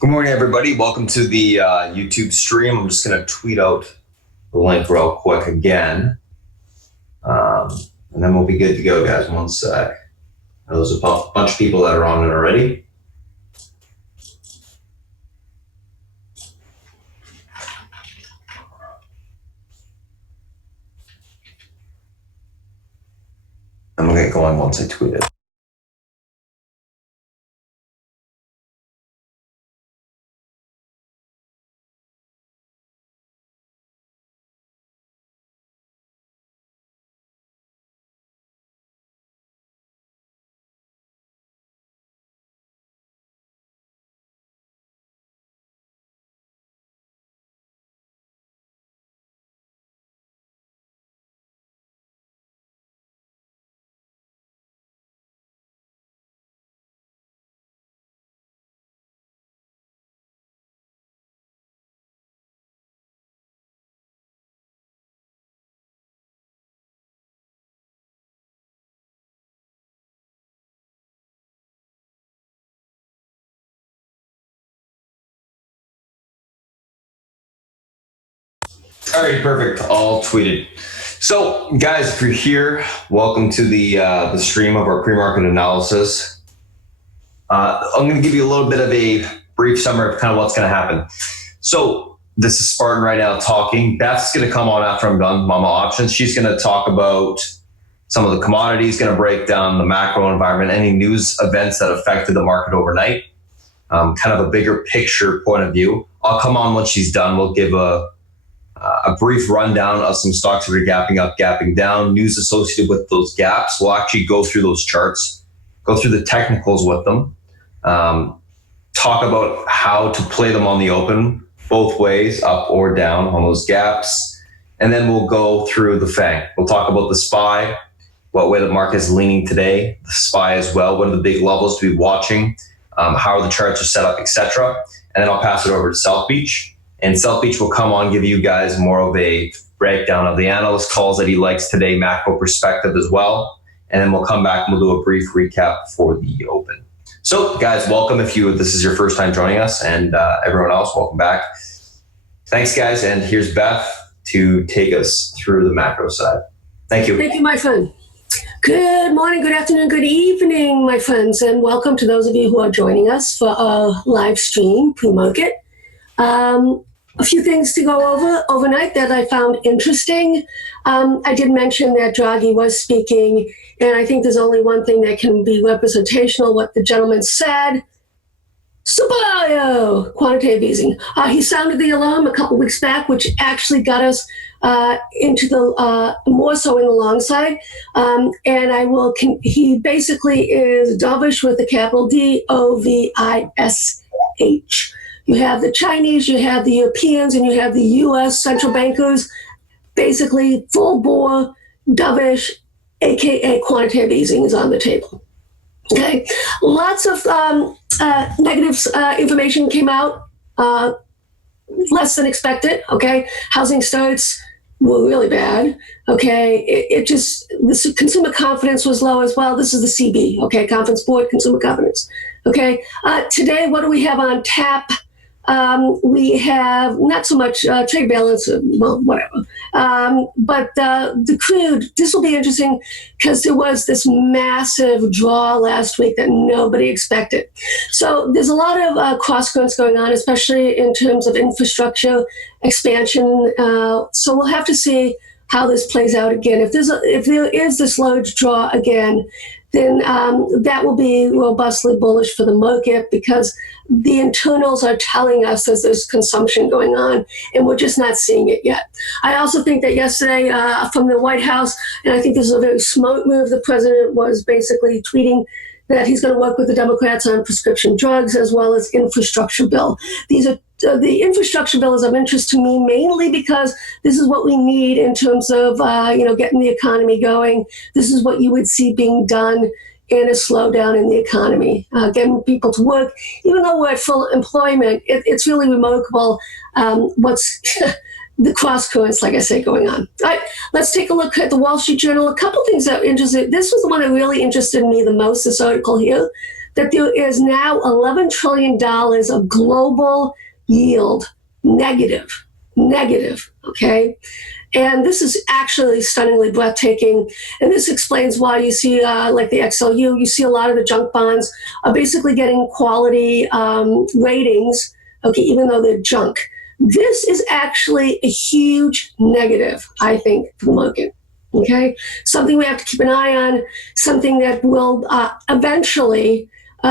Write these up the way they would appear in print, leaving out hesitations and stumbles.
Good morning, everybody. Welcome to the YouTube stream. I'm just going to tweet out the link real quick again. And then we'll be good to go, guys. One sec. There's a bunch of people that are on it already. I'm going to get going once I tweet it. All right, perfect. All tweeted. So, guys, if you're here, welcome to the stream of our pre-market analysis. I'm going to give you a little bit of a brief summary of kind of what's going to happen. So, this is Spartan right now talking. Beth's going to come on after I'm done. Mama Options. She's going to talk about some of the commodities, going to break down the macro environment, any news events that affected the market overnight, kind of a bigger picture point of view. I'll come on once she's done. We'll give a brief rundown of some stocks that are gapping up, gapping down, news associated with those gaps. We'll actually go through those charts, go through the technicals with them, talk about how to play them on the open, both ways, up or down on those gaps. And then we'll go through the FANG. We'll talk about the SPY, what way the market is leaning today, the SPY as well, what are the big levels to be watching, how the charts are set up, etc. And then I'll pass it over to South Beach. And South Beach will come on, give you guys more of a breakdown of the analyst calls that he likes today, macro perspective as well. And then we'll come back and we'll do a brief recap for the open. So guys, welcome if this is your first time joining us, and everyone else, welcome back. Thanks guys, and here's Beth to take us through the macro side. Thank you. Thank you, my friend. Good morning, good afternoon, good evening, my friends, and welcome to those of you who are joining us for our live stream pre-market. A few things to go over overnight that I found interesting. I did mention that Draghi was speaking, and I think there's only one thing that can be representational, what the gentleman said. Subayo, quantitative easing. He sounded the alarm a couple weeks back, which actually got us into the more so in the long side. And he basically is dovish with the capital D-O-V-I-S-H. You have the Chinese, you have the Europeans, and you have the U.S. central bankers, basically full bore, dovish, aka quantitative easing is on the table. Okay, lots of negative information came out, less than expected. Okay, housing starts were really bad. Okay, the consumer confidence was low as well. This is the CB. Okay, Conference Board Consumer Confidence. Okay, today what do we have on tap? We have not so much trade balance, well, whatever. But the crude, this will be interesting because there was this massive draw last week that nobody expected. So there's a lot of cross currents going on, especially in terms of infrastructure expansion. So we'll have to see how this plays out again. If there is this large draw again, then that will be robustly bullish for the market because the internals are telling us that there's consumption going on, and we're just not seeing it yet. I also think that yesterday from the White House, and I think this is a very smart move, the president was basically tweeting that he's going to work with the Democrats on prescription drugs as well as infrastructure bill. These are the infrastructure bill is of interest to me mainly because this is what we need in terms of getting the economy going. This is what you would see being done in a slowdown in the economy, getting people to work. Even though we're at full employment, it's really remarkable what's the cross currents, like I say, going on. All right, let's take a look at the Wall Street Journal. A couple things that interested. This was the one that really interested me the most, this article here. that there is now $11 trillion of global yield negative, okay? And this is actually stunningly breathtaking. And this explains why you see, like the XLU, you see a lot of the junk bonds are basically getting quality ratings, okay, even though they're junk. This is actually a huge negative, I think, for the market. Okay, something we have to keep an eye on, something that will eventually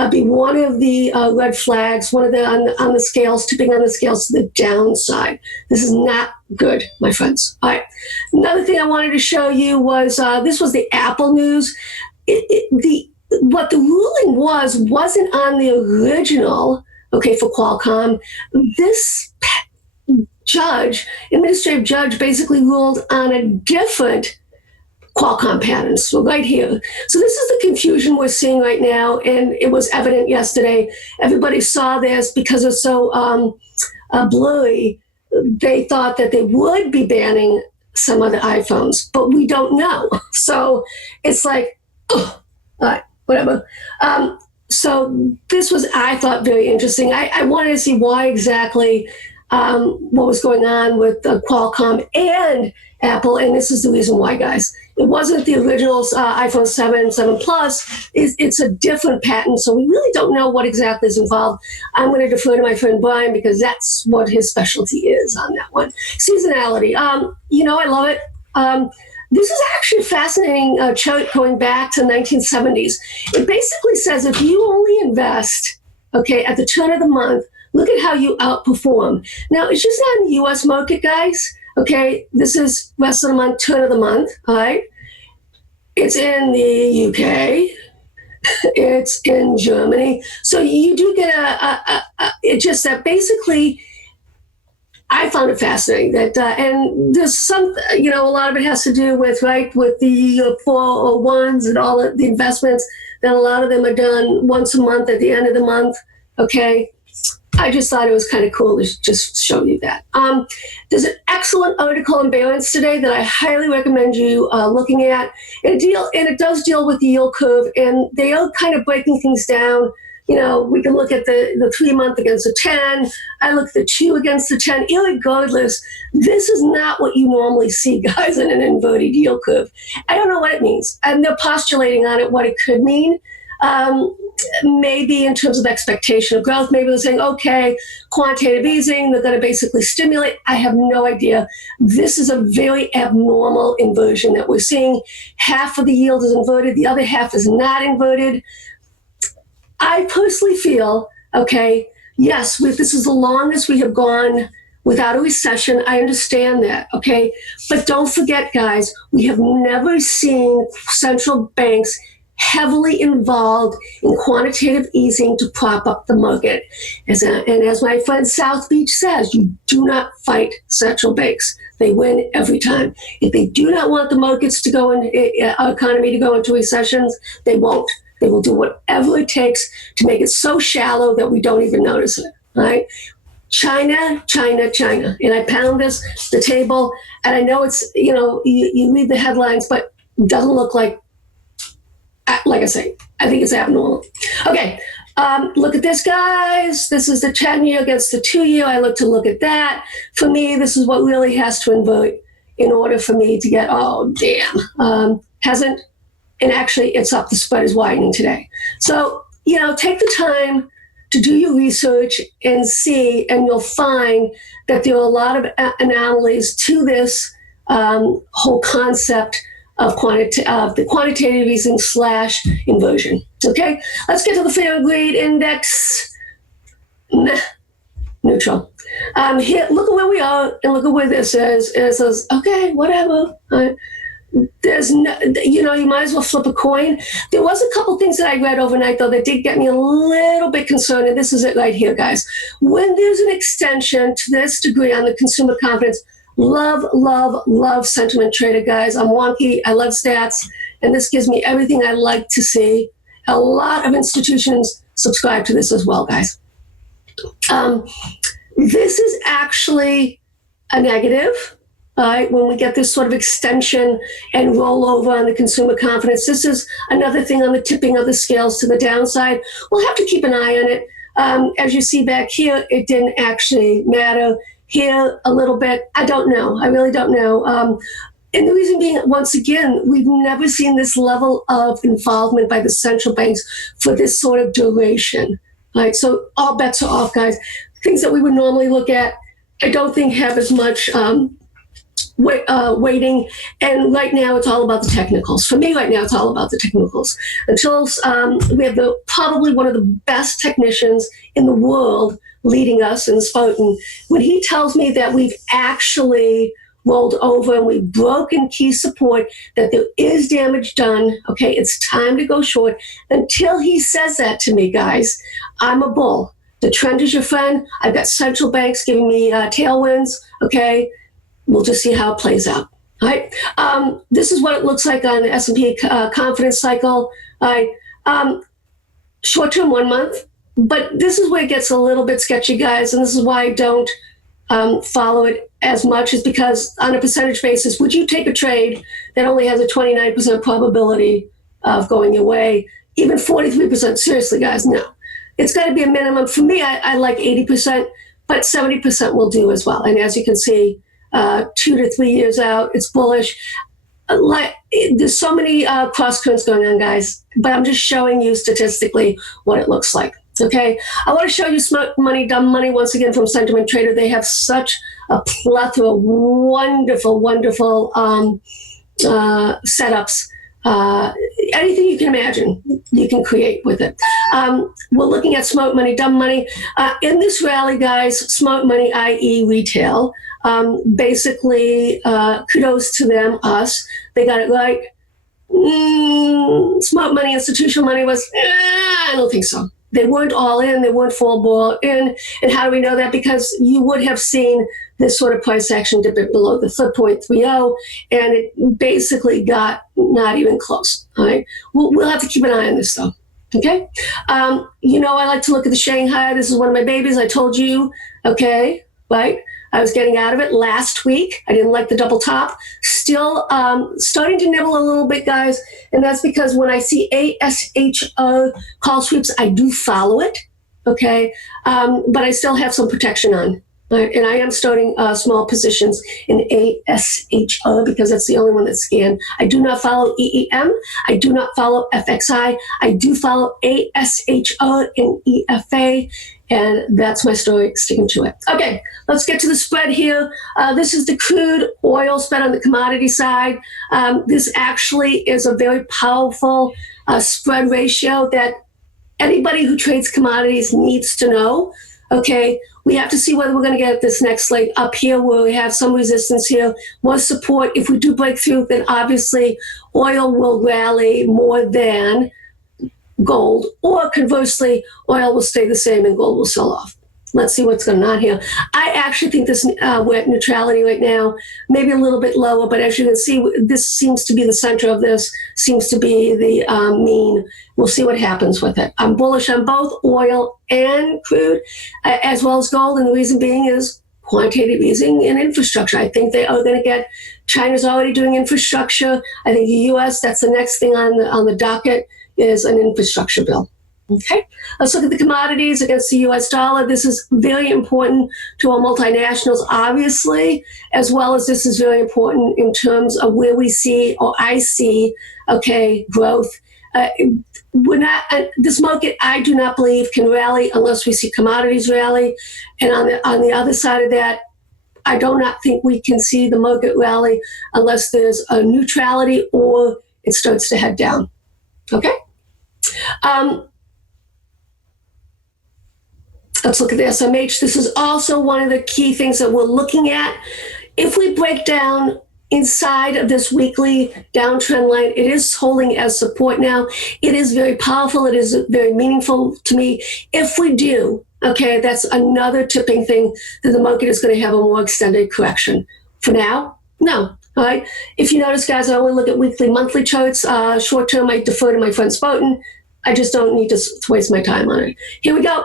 be one of the red flags, one of the on the scales, tipping on the scales to the downside. This is not good, my friends. All right. Another thing I wanted to show you was this was the Apple news. What the ruling wasn't on the original. Okay, for Qualcomm, this administrative judge, basically ruled on a different Qualcomm patents. So right here. So this is the confusion we're seeing right now, and it was evident yesterday. Everybody saw this because it's so blurry. They thought that they would be banning some of the iPhones, but we don't know. So it's like, all right, whatever. So this was, I thought, very interesting. I wanted to see why exactly what was going on with Qualcomm and Apple, and this is the reason why, guys. It wasn't the original iPhone 7, 7 Plus. It's a different patent, so we really don't know what exactly is involved. I'm going to defer to my friend Brian because that's what his specialty is on that one. Seasonality. I love it. This is actually a fascinating chart going back to the 1970s. It basically says if you only invest, okay, at the turn of the month, look at how you outperform. Now, it's just not in the U.S. market, guys. Okay, this is rest of the month, turn of the month, all right? It's in the UK. It's in Germany. So you do get it's just that basically, I found it fascinating that, and there's some, a lot of it has to do with, right, with the 401s and all of the investments, that a lot of them are done once a month at the end of the month, okay? I just thought it was kind of cool to just show you that. There's an excellent article in Barron's today that I highly recommend you looking at. And it does deal with the yield curve, and they are kind of breaking things down. We can look at the 3 month against the 10. I look at the 2 against the 10. Irregardless, this is not what you normally see, guys, in an inverted yield curve. I don't know what it means. And they're postulating on it what it could mean. Maybe in terms of expectation of growth, maybe they're saying, okay, quantitative easing, they're going to basically stimulate. I have no idea. This is a very abnormal inversion that we're seeing. Half of the yield is inverted. The other half is not inverted. I personally feel, okay, yes, this is the longest we have gone without a recession. I understand that, okay? But don't forget, guys, we have never seen central banks heavily involved in quantitative easing to prop up the market. And as my friend South Beach says, you do not fight central banks. They win every time. If they do not want the markets to go in, our economy to go into recessions, they won't. They will do whatever it takes to make it so shallow that we don't even notice it, right? China. And I pound the table, and I know it's, you read the headlines, but it doesn't look like I say, I think it's abnormal. Okay, look at this, guys. This is the 10-year against the 2-year. I look at that. For me, this is what really has to invert in order for me to get, oh, damn. Hasn't, and actually it's up. The spread is widening today. So, take the time to do your research and see, and you'll find that there are a lot of anomalies to this whole concept of the quantitative easing / inversion. Okay, let's get to the fear and greed index. Neutral. Here, look at where we are, and look at where this is. And it says, okay, whatever. There's no, you might as well flip a coin. There was a couple things that I read overnight, though, that did get me a little bit concerned, and this is it right here, guys. When there's an extension to this degree on the consumer confidence, love sentiment trader, guys. I'm wonky. I love stats. And this gives me everything I like to see. A lot of institutions subscribe to this as well, guys. This is actually a negative. when we get this sort of extension and rollover on the consumer confidence. This is another thing on the tipping of the scales to the downside. We'll have to keep an eye on it. As you see back here, it didn't actually matter. Here, a little bit. I don't know. I really don't know. And the reason being, once again, we've never seen this level of involvement by the central banks for this sort of duration. Right? So all bets are off, guys. Things that we would normally look at, I don't think have as much waiting. And right now, it's all about the technicals. For me, right now, it's all about the technicals. Until we have probably one of the best technicians in the world leading us in Spartan, when he tells me that we've actually rolled over and we've broken key support, that there is damage done, okay, it's time to go short. Until he says that to me, guys, I'm a bull. The trend is your friend. I've got central banks giving me tailwinds, okay? We'll just see how it plays out, all right? This is what it looks like on the S&P confidence cycle, all right? Short-term 1 month, but this is where it gets a little bit sketchy, guys, and this is why I don't follow it as much, is because on a percentage basis, would you take a trade that only has a 29% probability of going your way? Even 43%, seriously, guys, no. It's got to be a minimum. For me, I like 80%, but 70% will do as well. And as you can see, 2 to 3 years out, it's bullish. There's so many cross currents going on, guys, but I'm just showing you statistically what it looks like. Okay, I want to show you smart money, dumb money once again from Sentiment Trader. They have such a plethora of wonderful, wonderful setups. Anything you can imagine, you can create with it. We're looking at smart money, dumb money. In this rally, guys, smart money, i.e. retail, basically, kudos to them, us. They got it right. Smart money, institutional money was, I don't think so. They weren't all in. They weren't full ball in. And how do we know that? Because you would have seen this sort of price action dip it below the 4.30, and it basically got not even close. All right. We'll have to keep an eye on this, though. Okay. I like to look at the Shanghai. This is one of my babies. I told you. Okay. Right. I was getting out of it last week. I didn't like the double top. Still starting to nibble a little bit, guys. And that's because when I see ASHO call sweeps, I do follow it. Okay. But I still have some protection on. Right? And I am starting small positions in ASHO because that's the only one that's scanned. I do not follow EEM. I do not follow FXI. I do follow ASHO and EFA. And that's my story, sticking to it. Okay, let's get to the spread here. This is the crude oil spread on the commodity side. This actually is a very powerful spread ratio that anybody who trades commodities needs to know. Okay, we have to see whether we're going to get this next leg up here where we have some resistance here, more support. If we do break through, then obviously oil will rally more than gold, or conversely, oil will stay the same and gold will sell off. Let's see what's going on here. I actually think this we're at neutrality right now, maybe a little bit lower, but as you can see, this seems to be the center of this, seems to be the mean. We'll see what happens with it. I'm bullish on both oil and crude, as well as gold, and the reason being is quantitative easing and infrastructure. I think they are going to get, China's already doing infrastructure. I think the U.S., that's the next thing on the docket, is an infrastructure bill. Okay, let's look at the commodities against the U.S. dollar. This is very important to our multinationals, obviously, as well as this is very important in terms of where we see, or I see, okay, growth. This market, I do not believe, can rally unless we see commodities rally. And on the other side of that, I do not think we can see the market rally unless there's a neutrality or it starts to head down. Okay. Let's look at the SMH. This is also one of the key things that we're looking at. If we break down inside of this weekly downtrend line, it is holding as support now. It is very powerful. It is very meaningful to me. If we do, okay, that's another tipping thing that the market is going to have a more extended correction. For now, no. All right. If you notice, guys, I only look at weekly, monthly charts. Short term, I defer to my friend Spartan. I just don't need to waste my time on it. Here we go.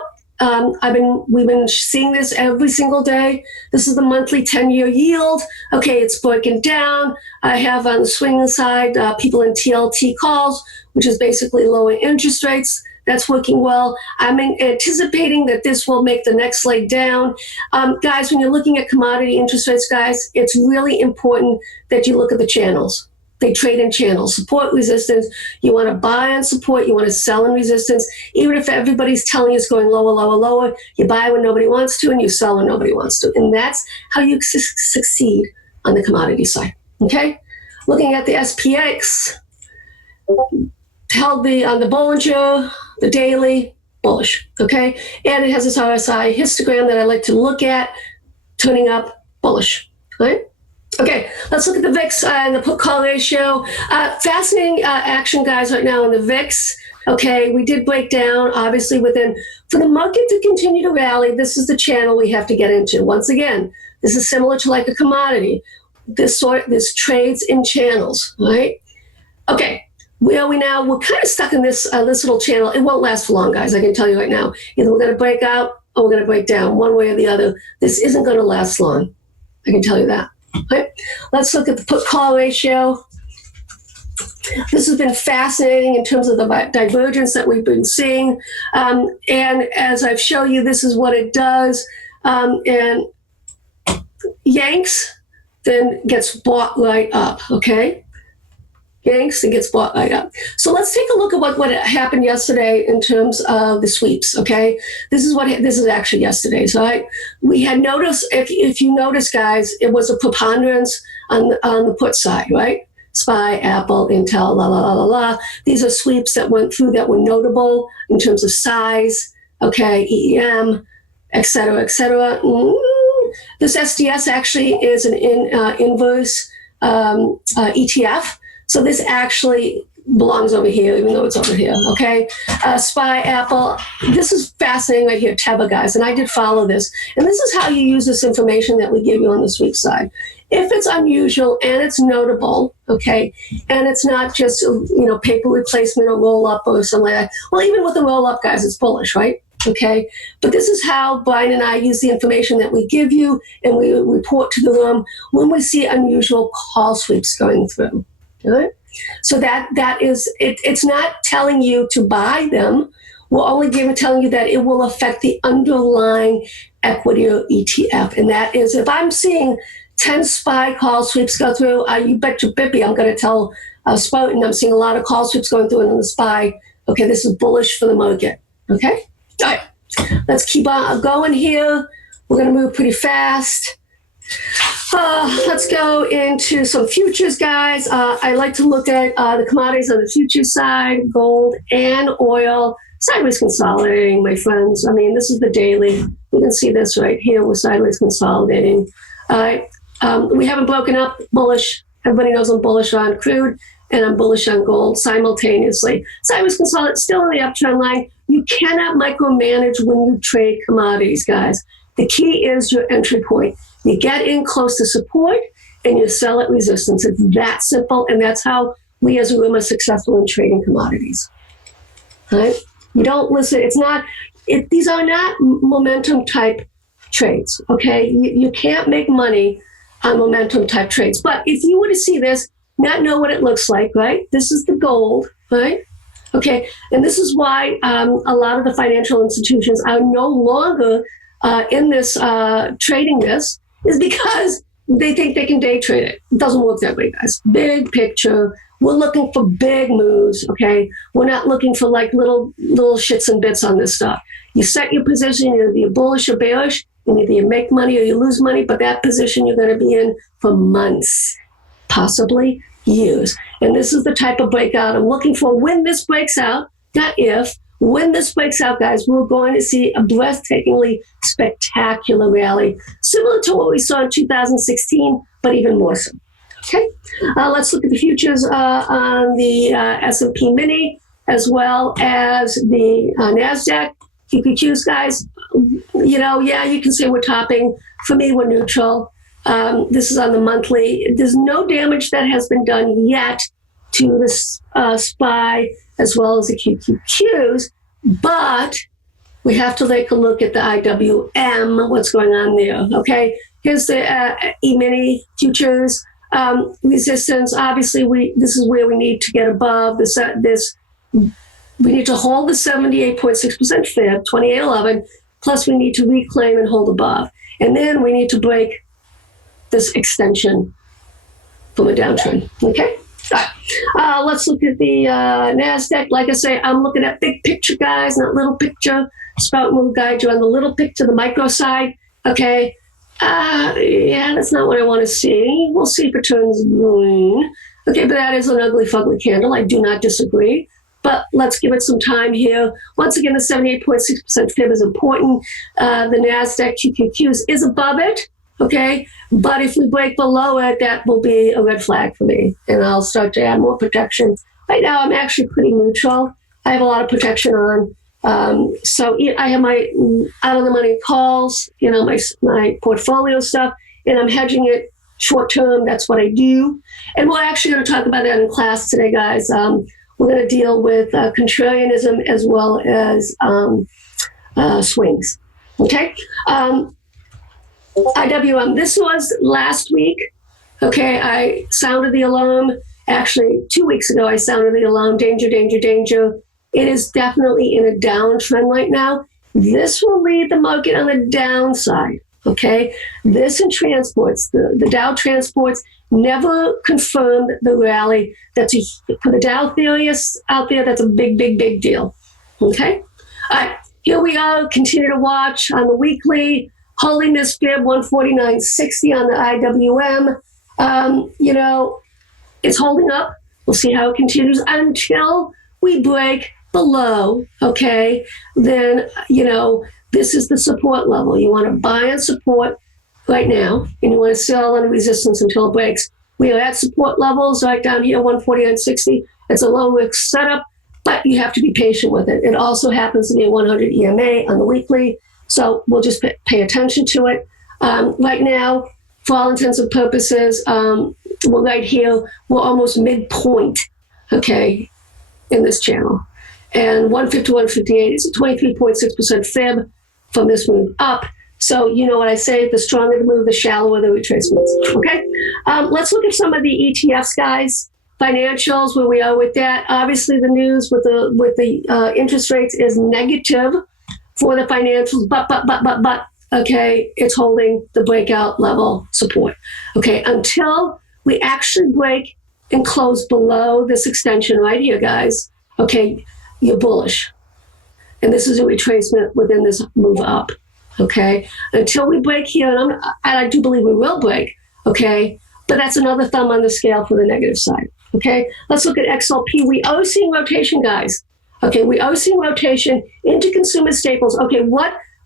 We've been seeing this every single day. This is the monthly 10-year yield. Okay, it's broken down. I have on the swing side people in TLT calls, which is basically lower interest rates. That's working well. I'm anticipating that this will make the next leg down. Guys, when you're looking at commodity interest rates, guys, it's really important that you look at the channels. They trade in channels, support, resistance. You want to buy on support. You want to sell in resistance. Even if everybody's telling you it's going lower, lower, lower, you buy when nobody wants to and you sell when nobody wants to. And that's how you succeed on the commodity side, okay? Looking at the SPX, held on the Bollinger, the daily, bullish, okay? And it has this RSI histogram that I like to look at, turning up, bullish, right? Okay, let's look at the VIX and the put-call ratio. Fascinating action, guys, right now on the VIX. Okay, we did break down, obviously, for the market to continue to rally, this is the channel we have to get into. Once again, this is similar to like a commodity. This trades in channels, right? Okay, where are we now? We're kind of stuck in this little channel. It won't last for long, guys, I can tell you right now. Either we're going to break out or we're going to break down, one way or the other. This isn't going to last long, I can tell you that. Right. Let's look at the put-call ratio. This has been fascinating in terms of the divergence that we've been seeing. And as I've shown you, this is what it does. And yanks, then gets bought right up, okay? Yanks and gets bought right up. So let's take a look at what happened yesterday in terms of the sweeps, okay? This is actually yesterday's, right? We had noticed, if you notice, guys, it was a preponderance on the put side, right? SPY, Apple, Intel, la, la, la, la, la. These are sweeps that went through that were notable in terms of size, okay, EEM, et cetera, et cetera. This SDS actually is an inverse ETF. So this actually belongs over here, even though it's over here, okay? SPY, Apple, this is fascinating right here, Teva, guys, and I did follow this. And this is how you use this information that we give you on the sweep side. If it's unusual and it's notable, okay, and it's not just, paper replacement or roll-up or something like that. Well, even with the roll-up, guys, it's bullish, right? Okay, but this is how Brian and I use the information that we give you and we report to the room when we see unusual call sweeps going through. Right? So that is it. It's not telling you to buy them. We're only telling you that it will affect the underlying equity or ETF, and that is if I'm seeing 10 SPY call sweeps go through, you bet your bippy I'm going to tell Spartan I'm seeing a lot of call sweeps going through in the SPY. Okay, this is bullish for the market. Okay, all right. Let's keep on going here. We're going to move pretty fast. Let's go into some futures, guys. I like to look at the commodities on the futures side, gold and oil, sideways consolidating, my friends. I mean, this is the daily. You can see this right here. We're sideways consolidating. All right. We haven't broken up, bullish. Everybody knows I'm bullish on crude and I'm bullish on gold simultaneously. Sideways consolidate, still in the uptrend line. You cannot micromanage when you trade commodities, guys. The key is your entry point. You get in close to support and you sell at resistance. It's that simple, and that's how we as a room are successful in trading commodities. Right? You don't listen. These are not momentum type trades, okay? You can't make money on momentum type trades. But if you were to see this, not know what it looks like, right? This is the gold, right? Okay, and this is why a lot of the financial institutions are no longer in this trading this, is because they think they can day trade it. It doesn't work that way, guys. Big picture. We're looking for big moves, okay? We're not looking for like little shits and bits on this stuff. You set your position, either you're bullish or bearish, and either you make money or you lose money, but that position you're going to be in for months, possibly years. And this is the type of breakout I'm looking for. When this breaks out, not if, when this breaks out, guys, we're going to see a breathtakingly spectacular rally, similar to what we saw in 2016, but even more so. Okay, let's look at the futures on the S&P Mini as well as the NASDAQ. QQQs, guys, you can say we're topping. For me, we're neutral. This is on the monthly. There's no damage that has been done yet to the SPY as well as the QQQs, but we have to take a look at the IWM, what's going on there, okay? Here's the E-mini futures resistance. Obviously, this is where we need to get above this. We need to hold the 78.6% fib, 2811, plus we need to reclaim and hold above. And then we need to break this extension from a downtrend, okay? Let's look at the NASDAQ. Like I say, I'm looking at big picture, guys, not little picture. Spartan will guide you on the little picture, the micro side, okay? Yeah, that's not what I want to see. We'll see if it turns green. Okay, but that is an ugly, fugly candle. I do not disagree. But let's give it some time here. Once again, the 78.6% fib is important. The NASDAQ QQQs is above it, okay? But if we break below it, that will be a red flag for me. And I'll start to add more protection. Right now, I'm actually pretty neutral. I have a lot of protection on. So I have my out-of-the-money calls, my portfolio stuff, and I'm hedging it short-term. That's what I do. And we're actually going to talk about that in class today, guys. We're going to deal with contrarianism as well as swings. Okay? IWM, this was last week. Okay, I sounded the alarm. Actually, 2 weeks ago, I sounded the alarm. Danger, danger, danger. It is definitely in a downtrend right now. This will lead the market on the downside. Okay? This and transports, the Dow transports never confirmed the rally. For the Dow theorists out there, that's a big, big, big deal. Okay? All right, here we are. Continue to watch on the weekly. Holding this fib 149.60 on the IWM. It's holding up. We'll see how it continues until we break below, okay? Then, this is the support level. You want to buy on support right now, and you want to sell on resistance until it breaks. We are at support levels right down here, 149.60. It's a low risk setup, but you have to be patient with it. It also happens to be a 100 EMA on the weekly, so we'll just pay attention to it. Right now, for all intents and purposes, we're right here. We're almost midpoint, okay, in this channel. And 150, 158 is a 23.6% fib from this move up. So you know what I say, the stronger the move, the shallower the retracements, okay? Let's look at some of the ETFs, guys. Financials, where we are with that. Obviously, the news with the interest rates is negative for the financials, but, okay, it's holding the breakout level support. Okay, until we actually break and close below this extension right here, guys, okay, you're bullish. And this is a retracement within this move up, okay? Until we break here, and I do believe we will break, okay? But that's another thumb on the scale for the negative side, okay? Let's look at XLP. We are seeing rotation, guys. Okay, we are seeing rotation into consumer staples. Okay,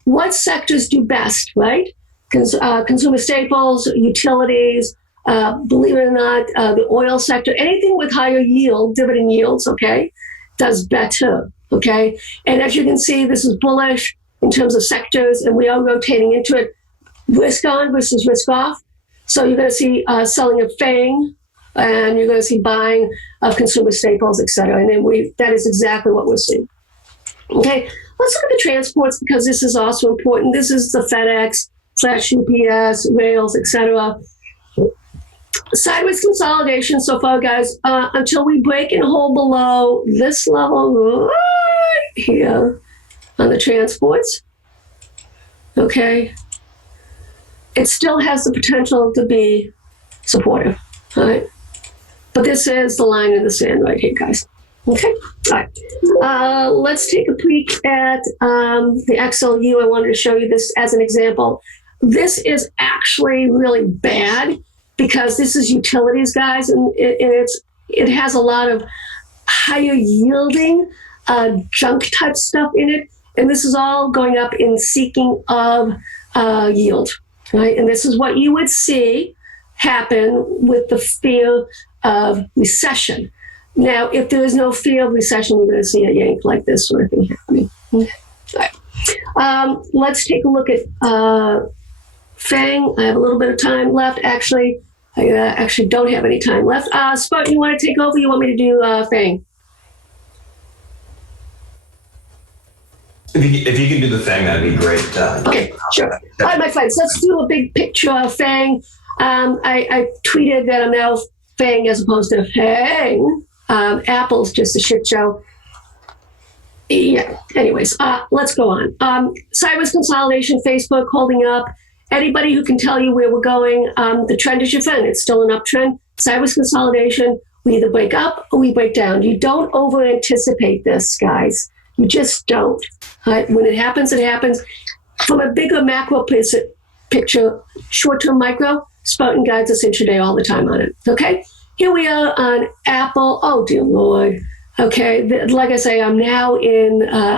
what sectors do best, right? Consumer staples, utilities, believe it or not, the oil sector, anything with higher yield, dividend yields, okay, does better, okay? And as you can see, this is bullish in terms of sectors, and we are rotating into it, risk on versus risk off. So you're going to see selling of FANG, and you're going to see buying of consumer staples, et cetera. And then that is exactly what we're seeing. Okay, let's look at the transports because this is also important. This is the FedEx / UPS, rails, et cetera. Sideways consolidation so far, guys, until we break and hold below this level right here on the transports. Okay, it still has the potential to be supportive, all right? But this is the line in the sand right here, guys. Okay, all right. Let's take a peek at the XLU. I wanted to show you this as an example. This is actually really bad because this is utilities, guys, and it has a lot of higher yielding junk type stuff in it, and this is all going up in seeking of yield, right? And this is what you would see happen with the fear of recession. Now, if there is no fear of recession, you're going to see a yank like this sort of thing happening. Okay. All right. Let's take a look at FANG. I have a little bit of time left. Actually, I actually don't have any time left. Spartan, you want to take over? You want me to do FANG? If you can do the thing, that'd be great. Okay, sure. All right, my friends, let's do a big picture of FANG. I tweeted that I'm now FANG as opposed to FANG. Apple's just a shit show. Yeah, anyways, let's go on. Cyrus consolidation, Facebook holding up. Anybody who can tell you where we're going, the trend is your friend. It's still an uptrend. Cyrus consolidation, we either break up or we break down. You don't over anticipate this, guys. You just don't. Right? When it happens, it happens. From a bigger macro picture, short-term micro, Spartan guides us intraday all the time on it. Okay? Here we are on Apple. Oh, dear Lord. Okay, like I say, I'm now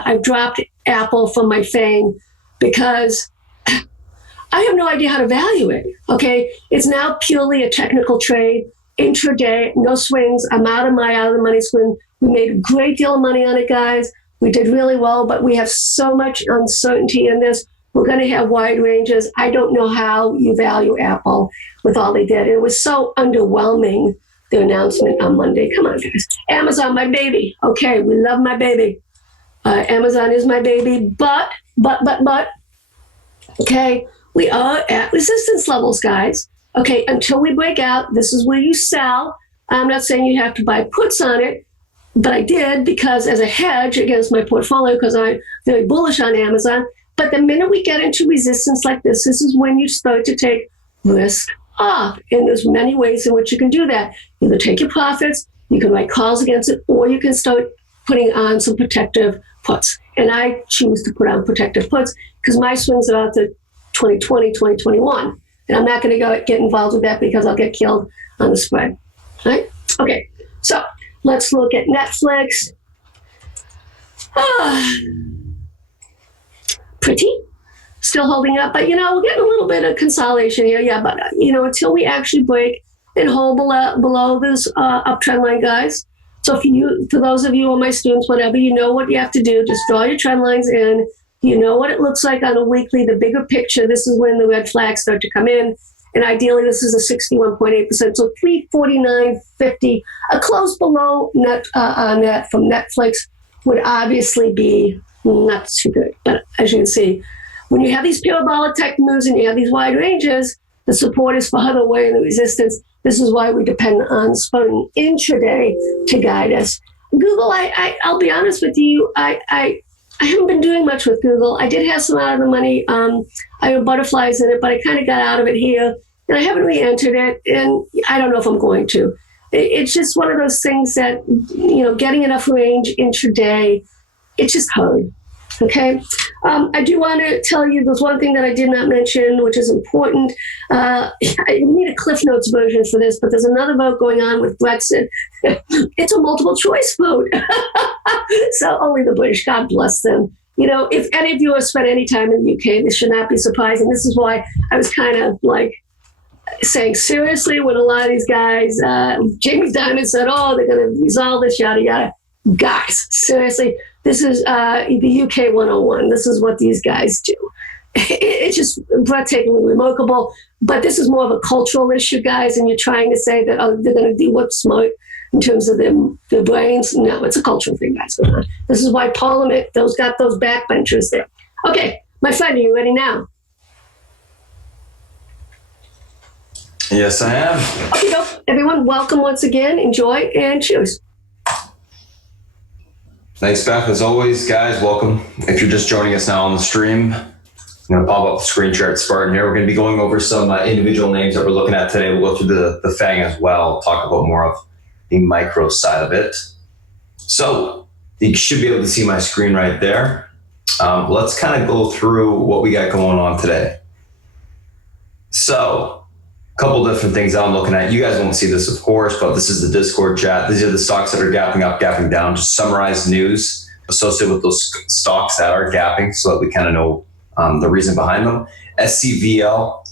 I've dropped Apple from my FANG because I have no idea how to value it. Okay, it's now purely a technical trade, intraday, no swings. I'm out of the money swing. We made a great deal of money on it, guys. We did really well, but we have so much uncertainty in this. We're going to have wide ranges. I don't know how you value Apple with all they did. It was so underwhelming, the announcement on Monday. Come on, guys. Amazon, my baby. Okay, we love my baby. Amazon is my baby, but, okay, we are at resistance levels, guys. Okay, until we break out, this is where you sell. I'm not saying you have to buy puts on it, but I did because as a hedge against my portfolio, because I'm very bullish on Amazon. But the minute we get into resistance like this is when you start to take risk off. And there's many ways in which you can do that. Either take your profits, you can write calls against it, or you can start putting on some protective puts. And I choose to put on protective puts because my swings are out to 2020, 2021. And I'm not going to get involved with that because I'll get killed on the spread. Right? Okay, so let's look at Netflix. Pretty. Still holding up, but we're getting a little bit of consolidation here. Yeah, but until we actually break and hold below this uptrend line, guys. So for those of you who are my students, whatever, you know what you have to do. Just draw your trend lines in. You know what it looks like on a weekly, the bigger picture. This is when the red flags start to come in. And ideally, this is a 61.8%. So 349.50, a close below net on that from Netflix would obviously be not too good. But as you can see, when you have these parabolic type moves and you have these wide ranges, the support is farther away than the resistance. This is why we depend on Spartan intraday to guide us. Google, I'll be honest with you, I haven't been doing much with Google. I did have some out of the money. I have butterflies in it, but I kind of got out of it here, and I haven't re-entered it, and I don't know if I'm going to. It's just one of those things that, getting enough range intraday, it's just hard. Okay. I do want to tell you there's one thing that I did not mention, which is important. I need a Cliff Notes version for this, but there's another vote going on with Brexit. It's a multiple choice vote. So only the British, God bless them. If any of you have spent any time in the UK, this should not be surprising. This is why I was kind of like saying seriously when a lot of these guys, Jamie Dimon said, they're going to resolve this, yada, yada. Guys, seriously, this is the UK 101. This is what these guys do. It's just breathtakingly remarkable. But this is more of a cultural issue, guys, and you're trying to say that, they're going to do what's smart in terms of their brains. No, it's a cultural thing, guys. This is why Parliament, got those backbenchers there. Okay, my friend, are you ready now? Yes, I am. Okay, everyone, welcome once again. Enjoy and cheers. Thanks, Beth. As always, guys, welcome. If you're just joining us now on the stream, I'm going to pop up the screen share at Spartan here. We're going to be going over some individual names that we're looking at today. We'll go through the FANG as well, talk about more of the micro side of it. So you should be able to see my screen right there. Let's kind of go through what we got going on today. So a couple different things that I'm looking at. You guys won't see this, of course, but this is the Discord chat. These are the stocks that are gapping up, gapping down. Just summarize news associated with those stocks that are gapping so that we kind of know the reason behind them. SCVL,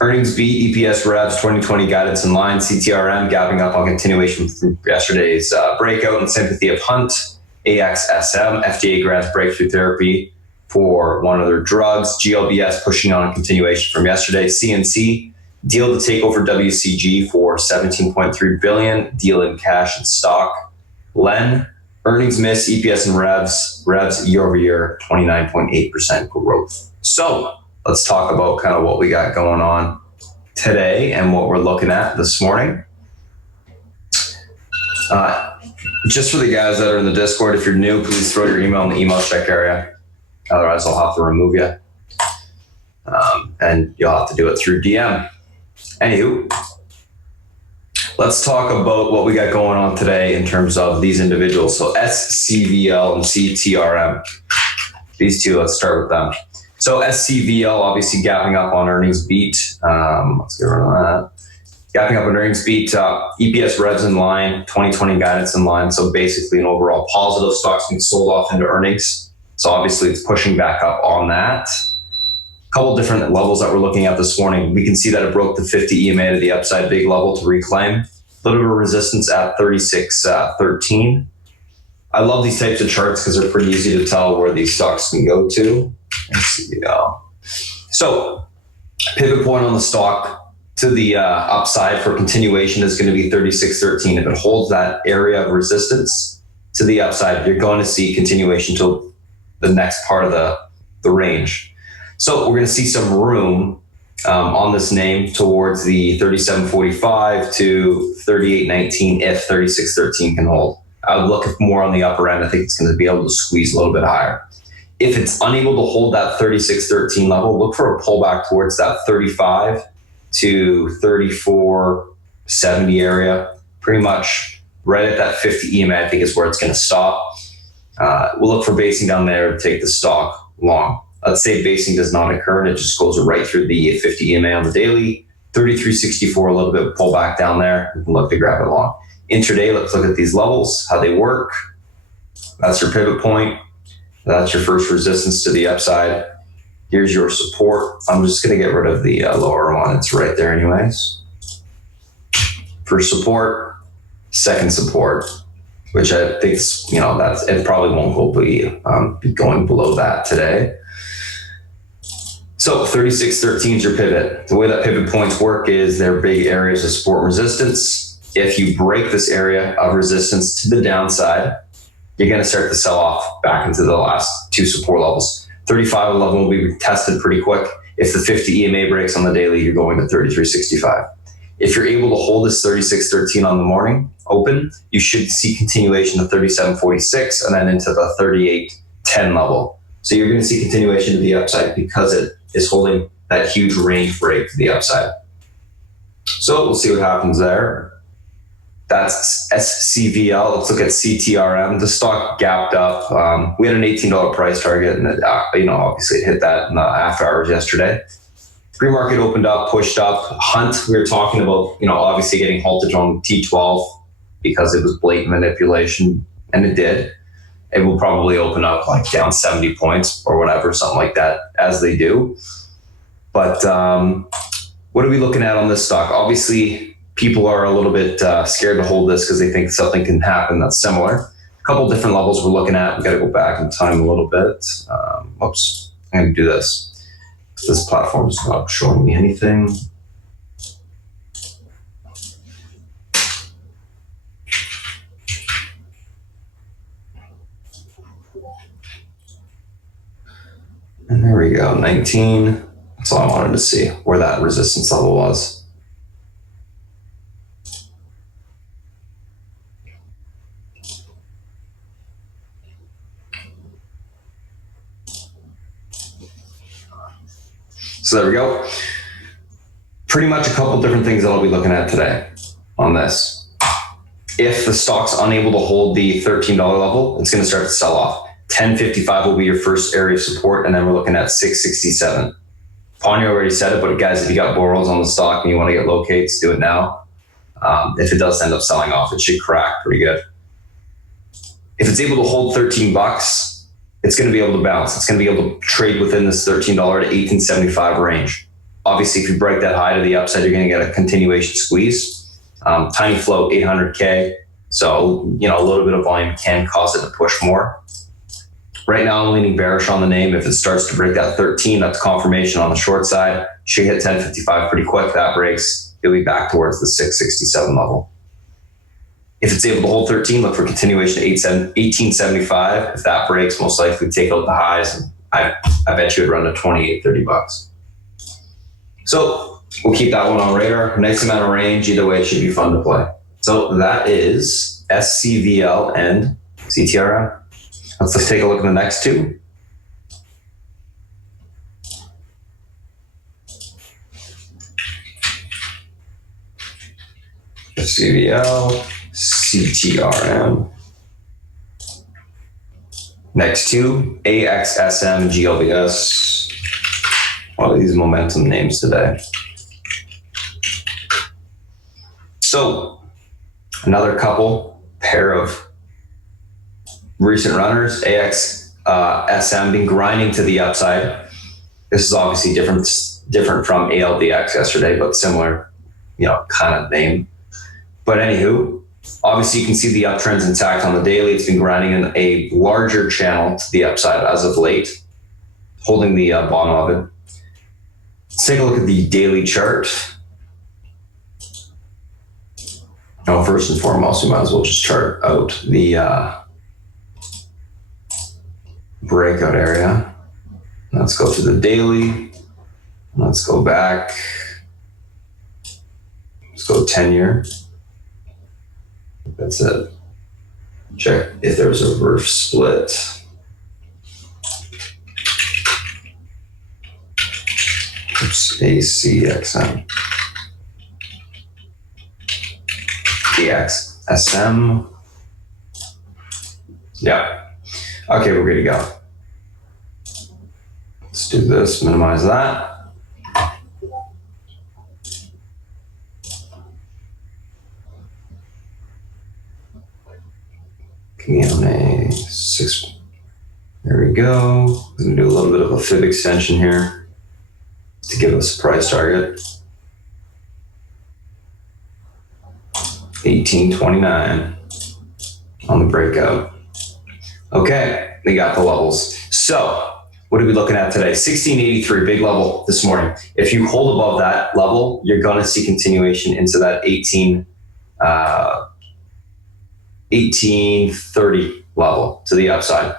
earnings beat, EPS revs, 2020 guidance in line, CTRM gapping up on continuation from yesterday's breakout and sympathy of Hunt, AXSM, FDA grants breakthrough therapy for one of their drugs, GLBS pushing on a continuation from yesterday, CNC, deal to take over WCG for $17.3 billion, deal in cash and stock. Len, Earnings miss, EPS and revs year over year, 29.8% growth. So let's talk about kind of what we got going on today and what we're looking at this morning. Just for the guys that are in the Discord, if you're new, please throw your email in the email check area. Otherwise, I'll have to remove you. And you'll have to do it through DM. Anywho, let's talk about what we got going on today in terms of these individuals. So SCVL and CTRM. These two, let's start with them. So SCVL obviously gapping up on earnings beat. Let's get rid of that. Gapping up on earnings beat. EPS revs in line, 2020 guidance in line. So basically an overall positive. Stocks being sold off into earnings. So obviously it's pushing back up on that. Couple different levels that we're looking at this morning. We can see that it broke the 50 EMA to the upside, big level to reclaim. A little bit of resistance at 36.13. I love these types of charts because they're pretty easy to tell where these stocks can go to. So pivot point on the stock to the upside for continuation is going to be 36.13. If it holds that area of resistance to the upside, you're going to see continuation till the next part of the range. So we're going to see some room on this name towards the 37.45 to 38.19 if 36.13 can hold. I would look more on the upper end. I think it's going to be able to squeeze a little bit higher. If it's unable to hold that 36.13 level, look for a pullback towards that 35 to 34.70 area. Pretty much right at that 50 EMA, I think is where it's going to stop. We'll look for basing down there to take the stock long. Let's say basing does not occur and it just goes right through the 50 EMA on the daily. 33.64, a little bit of pullback down there. We can look to grab it long. Intraday, let's look at these levels, how they work. That's your pivot point. That's your first resistance to the upside. Here's your support. I'm just going to get rid of the lower one. It's right there anyways. First support, second support, which I think is, it probably won't be going below that today. So 36.13 is your pivot. The way that pivot points work is they're big areas of support and resistance. If you break this area of resistance to the downside, you're going to start to sell off back into the last two support levels. 35.11 will be tested pretty quick. If the 50 EMA breaks on the daily, you're going to 33.65. If you're able to hold this 36.13 on the morning open, you should see continuation to 37.46 and then into the 38.10 level. So you're going to see continuation to the upside because it is holding that huge range break to the upside. So we'll see what happens there. That's SCVL. Let's look at CTRM. The stock gapped up. We had an $18 price target, and obviously it hit that in the after hours yesterday. Pre-market opened up, pushed up. Hunt, we were talking about, obviously getting halted on T12 because it was blatant manipulation, and it did. It will probably open up like down 70 points or whatever, something like that, as they do. But what are we looking at on this stock? Obviously, people are a little bit scared to hold this because they think something can happen that's similar. A couple different levels we're looking at. We've got to go back in time a little bit. Oops, I'm going to do this. This platform is not showing me anything. And there we go, 19. That's all I wanted to see, where that resistance level was. So there we go. Pretty much a couple different things that I'll be looking at today on this. If the stock's unable to hold the $13 level, it's going to start to sell off. 10.55 will be your first area of support, and then we're looking at 6.67. Ponyo already said it, but guys, if you got borrows on the stock and you want to get locates, do it now. If it does end up selling off, it should crack pretty good. If it's able to hold $13, it's going to be able to bounce. It's going to be able to trade within this $13 to $18.75 range. Obviously, if you break that high to the upside, you're going to get a continuation squeeze. Tiny float, 800K. So, a little bit of volume can cause it to push more. Right now, I'm leaning bearish on the name. If it starts to break that 13, that's confirmation on the short side. Should hit 10.55 pretty quick. That breaks. You'll be back towards the 6.67 level. If it's able to hold 13, look for continuation to 1875. If that breaks, most likely take out the highs. And I bet you it'd run to 28, $30. So we'll keep that one on radar. Nice amount of range. Either way, it should be fun to play. So that is SCVL and CTRM. Let's take a look at the next two. SCVL, CTRM. Next two, AXSM, GLBS. All of these momentum names today. So another pair of recent runners, AXSM been grinding to the upside. This is obviously different from ALDX yesterday, but similar, kind of name. But anywho, obviously you can see the uptrend's intact on the daily. It's been grinding in a larger channel to the upside as of late, holding the bottom of it. Let's take a look at the daily chart. Oh, first and foremost, we might as well just chart out the breakout area. Let's go to the daily. Let's go back. Let's go 10-year. That's it. Check if there's a reverse split. Oops, ACXM. AXSM. Yeah. Okay, we're good to go. Let's do this, minimize that. On a 6. There we go. We're going to do a little bit of a fib extension here to give us a price target. 1829 on the breakout. Okay, we got the levels. So what are we looking at today? 1683, big level this morning. If you hold above that level, you're going to see continuation into that 1830 level to the upside.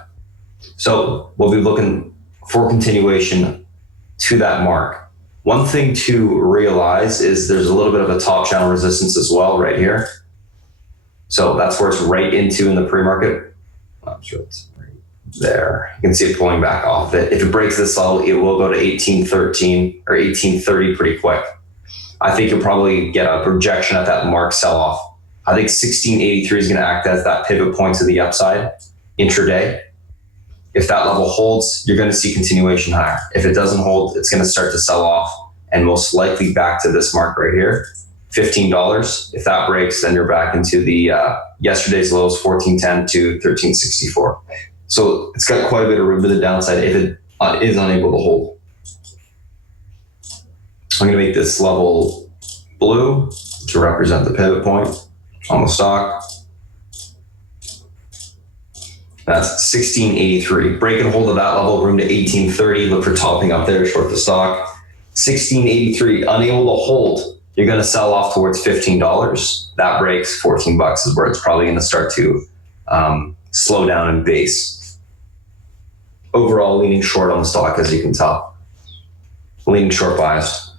So we'll be looking for continuation to that mark. One thing to realize is there's a little bit of a top channel resistance as well right here. So that's where it's right into in the pre-market. I'm sure it's right there. You can see it pulling back off it. If it breaks this level, it will go to 1813 or 1830 pretty quick. I think you'll probably get a projection at that mark sell-off. I think 1683 is going to act as that pivot point to the upside intraday. If that level holds, you're going to see continuation higher. If it doesn't hold, it's going to start to sell off and most likely back to this mark right here, $15. If that breaks, then you're back into the yesterday's lows, 1410 to 1364. So it's got quite a bit of room to the downside if it is unable to hold. I'm going to make this level blue to represent the pivot point on the stock. That's 1683. Break and hold of that level, room to 1830. Look for topping up there, short the stock. 1683, unable to hold. You're going to sell off towards $15. That breaks, $14 is where it's probably going to start to slow down in base. Overall, leaning short on the stock, as you can tell. Leaning short biased.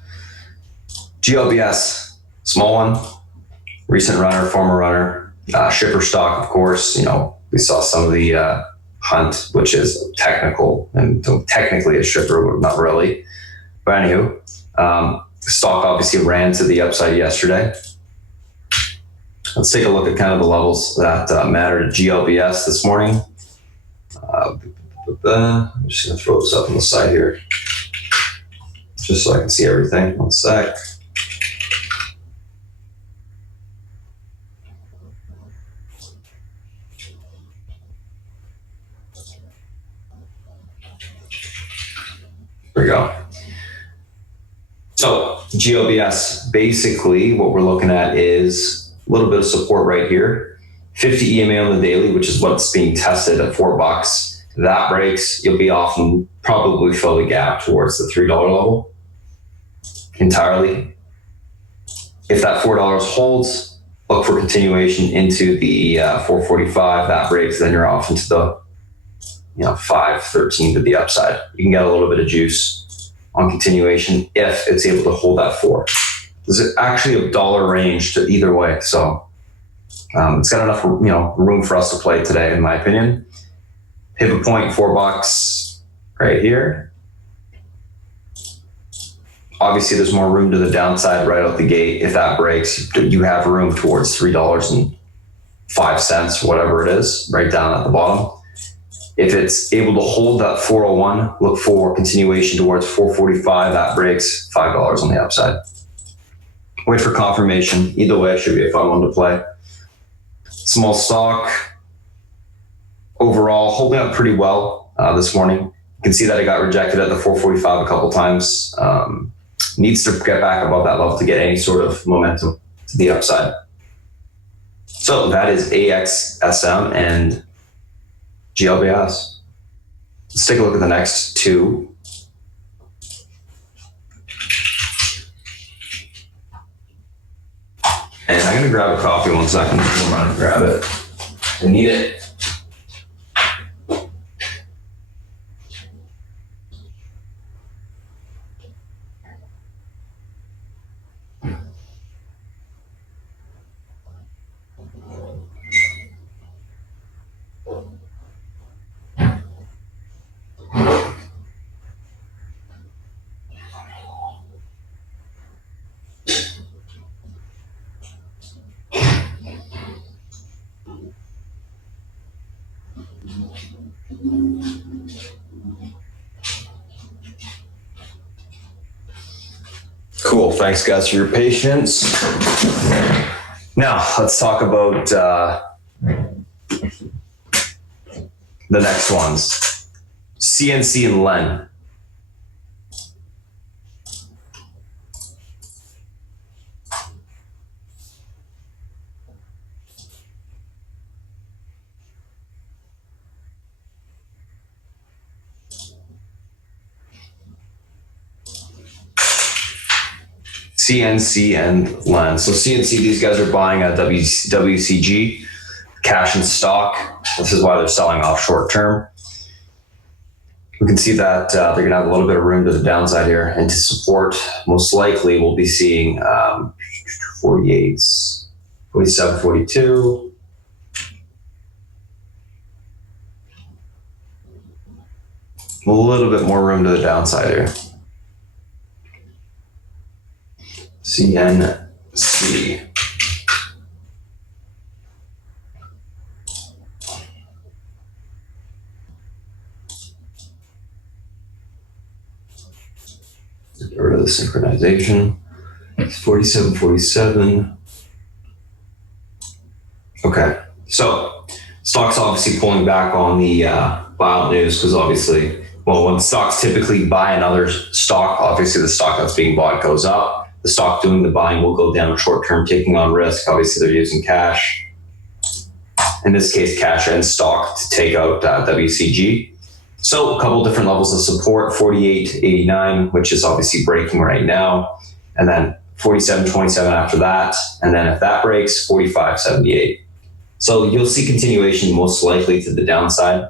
GLBS, small one. Recent runner, former runner, shipper stock, of course. We saw some of the hunt, which is technical and technically a shipper, but not really. But anywho, stock obviously ran to the upside yesterday. Let's take a look at kind of the levels that matter to GLBS this morning. I'm just going to throw this up on the side here, just so I can see everything. One sec. There we go. So GLBS, basically what we're looking at is a little bit of support right here. 50 EMA on the daily, which is what's being tested at $4. That breaks, you'll be off and probably fill the gap towards the $3 level entirely. If that $4 holds, look for continuation into the 445. That breaks, then you're off into the 513 to the upside. You can get a little bit of juice on continuation if it's able to hold that 4. There's actually a dollar range to either way, so it's got enough room for us to play today, in my opinion. Pivot point $4 right here. Obviously, there's more room to the downside right out the gate. If that breaks, you have room towards $3.05, whatever it is, right down at the bottom. If it's able to hold that 401, look for continuation towards 445. That breaks $5 on the upside. Wait for confirmation. Either way, it should be a fun one to play. Small stock. Overall, holding up pretty well this morning. You can see that it got rejected at the 445 a couple times. Needs to get back above that level to get any sort of momentum to the upside. So that is AXSM and GLBS. Let's take a look at the next two. And I'm gonna grab a coffee 1 second. I'll run and grab it. I need it. Cool. Thanks, guys, for your patience. Now, let's talk about the next ones. CNC and Len. CNC and Len. So CNC, these guys are buying a WCG, cash and stock. This is why they're selling off short term. We can see that they're going to have a little bit of room to the downside here. And to support, most likely we'll be seeing 48s, 47, 42. A little bit more room to the downside here. CNC. Get rid of the synchronization. It's 47, 47. Okay, so stock's obviously pulling back on the buyout news because obviously, when stocks typically buy another stock, obviously the stock that's being bought goes up. The stock doing the buying will go down short term, taking on risk. Obviously, they're using cash. In this case, cash and stock to take out WCG. So a couple different levels of support, 48.89, which is obviously breaking right now. And then 47.27 after that. And then if that breaks, 45.78. So you'll see continuation most likely to the downside.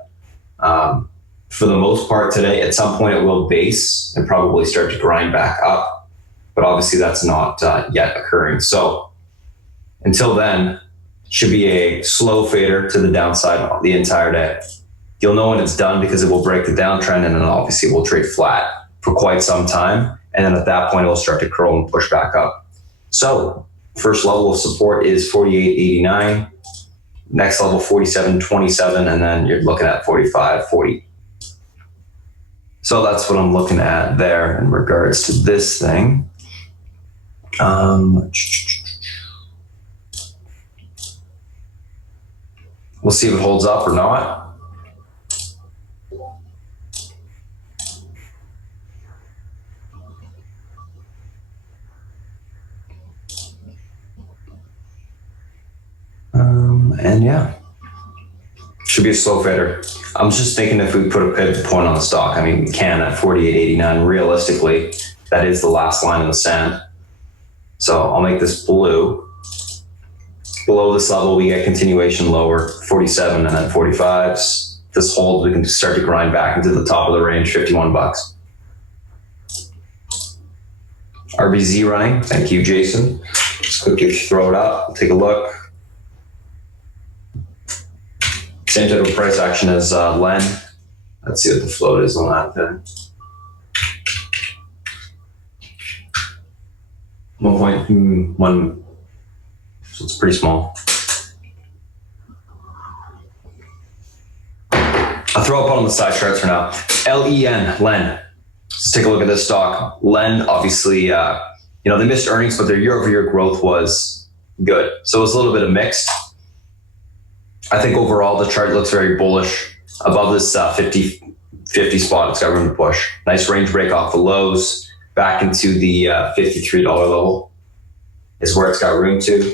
For the most part today, at some point it will base and probably start to grind back up. But obviously that's not yet occurring. So until then, should be a slow fader to the downside the entire day. You'll know when it's done because it will break the downtrend and then obviously we'll trade flat for quite some time. And then at that point, it will start to curl and push back up. So first level of support is 48.89. Next level, 47.27. And then you're looking at 45.40. So that's what I'm looking at there in regards to this thing. We'll see if it holds up or not. And yeah, should be a slow fader. I'm just thinking if we put a pivot point on the stock, I mean, we can at 48.89. Realistically, that is the last line in the sand. So I'll make this blue. Below this level, we get continuation lower, 47 and then 45s. This hold, we can start to grind back into the top of the range, 51 bucks. RBZ running. Thank you, Jason. Just quickly throw it up, take a look. Same type of price action as Len. Let's see what the float is on that thing. 1.1, so it's pretty small. I'll throw up on the side charts for now. LEN, Len. Let's take a look at this stock. Len, obviously, they missed earnings, but their year-over-year growth was good. So it's a little bit of mixed. I think overall the chart looks very bullish. Above this 50 spot, it's got room to push. Nice range break off the lows, back into the $53 level is where it's got room to.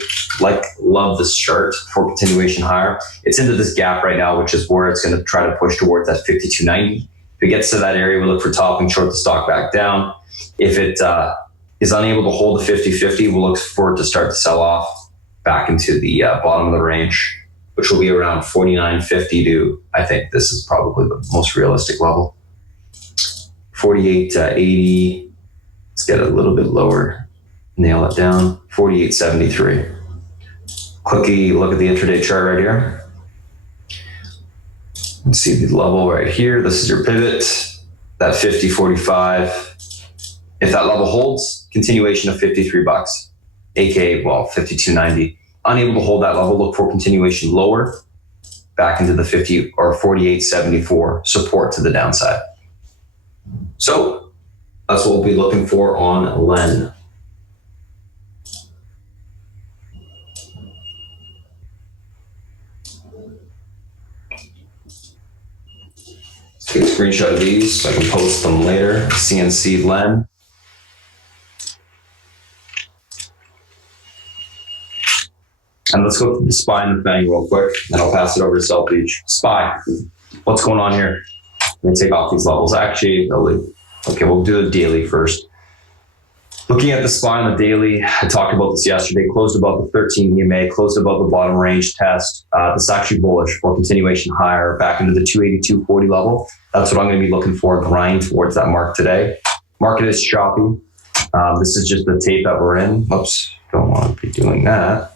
Love this chart for continuation higher. It's into this gap right now, which is where it's going to try to push towards that 52.90. If it gets to that area, we look for topping, short the stock back down. If it is unable to hold the 50-50, we'll look for it to start to sell off back into the bottom of the range, which will be around 49.50 to, I think this is probably the most realistic level. 48.80. Let's get a little bit lower. Nail it down. 48.73. Quickie look at the intraday chart right here. Let's see the level right here. This is your pivot. That 50.45. If that level holds, continuation of 53 bucks, aka 52.90. Unable to hold that level, look for continuation lower, back into the 50 or 48.74 support to the downside. So that's what we'll be looking for on Len. Take a screenshot of these so I can post them later. CNC Len. And let's go to the SPY and the FANG real quick, and I'll pass it over to South Beach. SPY, what's going on here? Let me take off these levels. Actually, we'll do a daily first. Looking at the SPY on the daily, I talked about this yesterday, closed above the 13 EMA, closed above the bottom range test. This is actually bullish for continuation higher back into the 280-240 level. That's what I'm going to be looking for, grind towards that mark today. Market is choppy. This is just the tape that we're in. Oops, don't want to be doing that.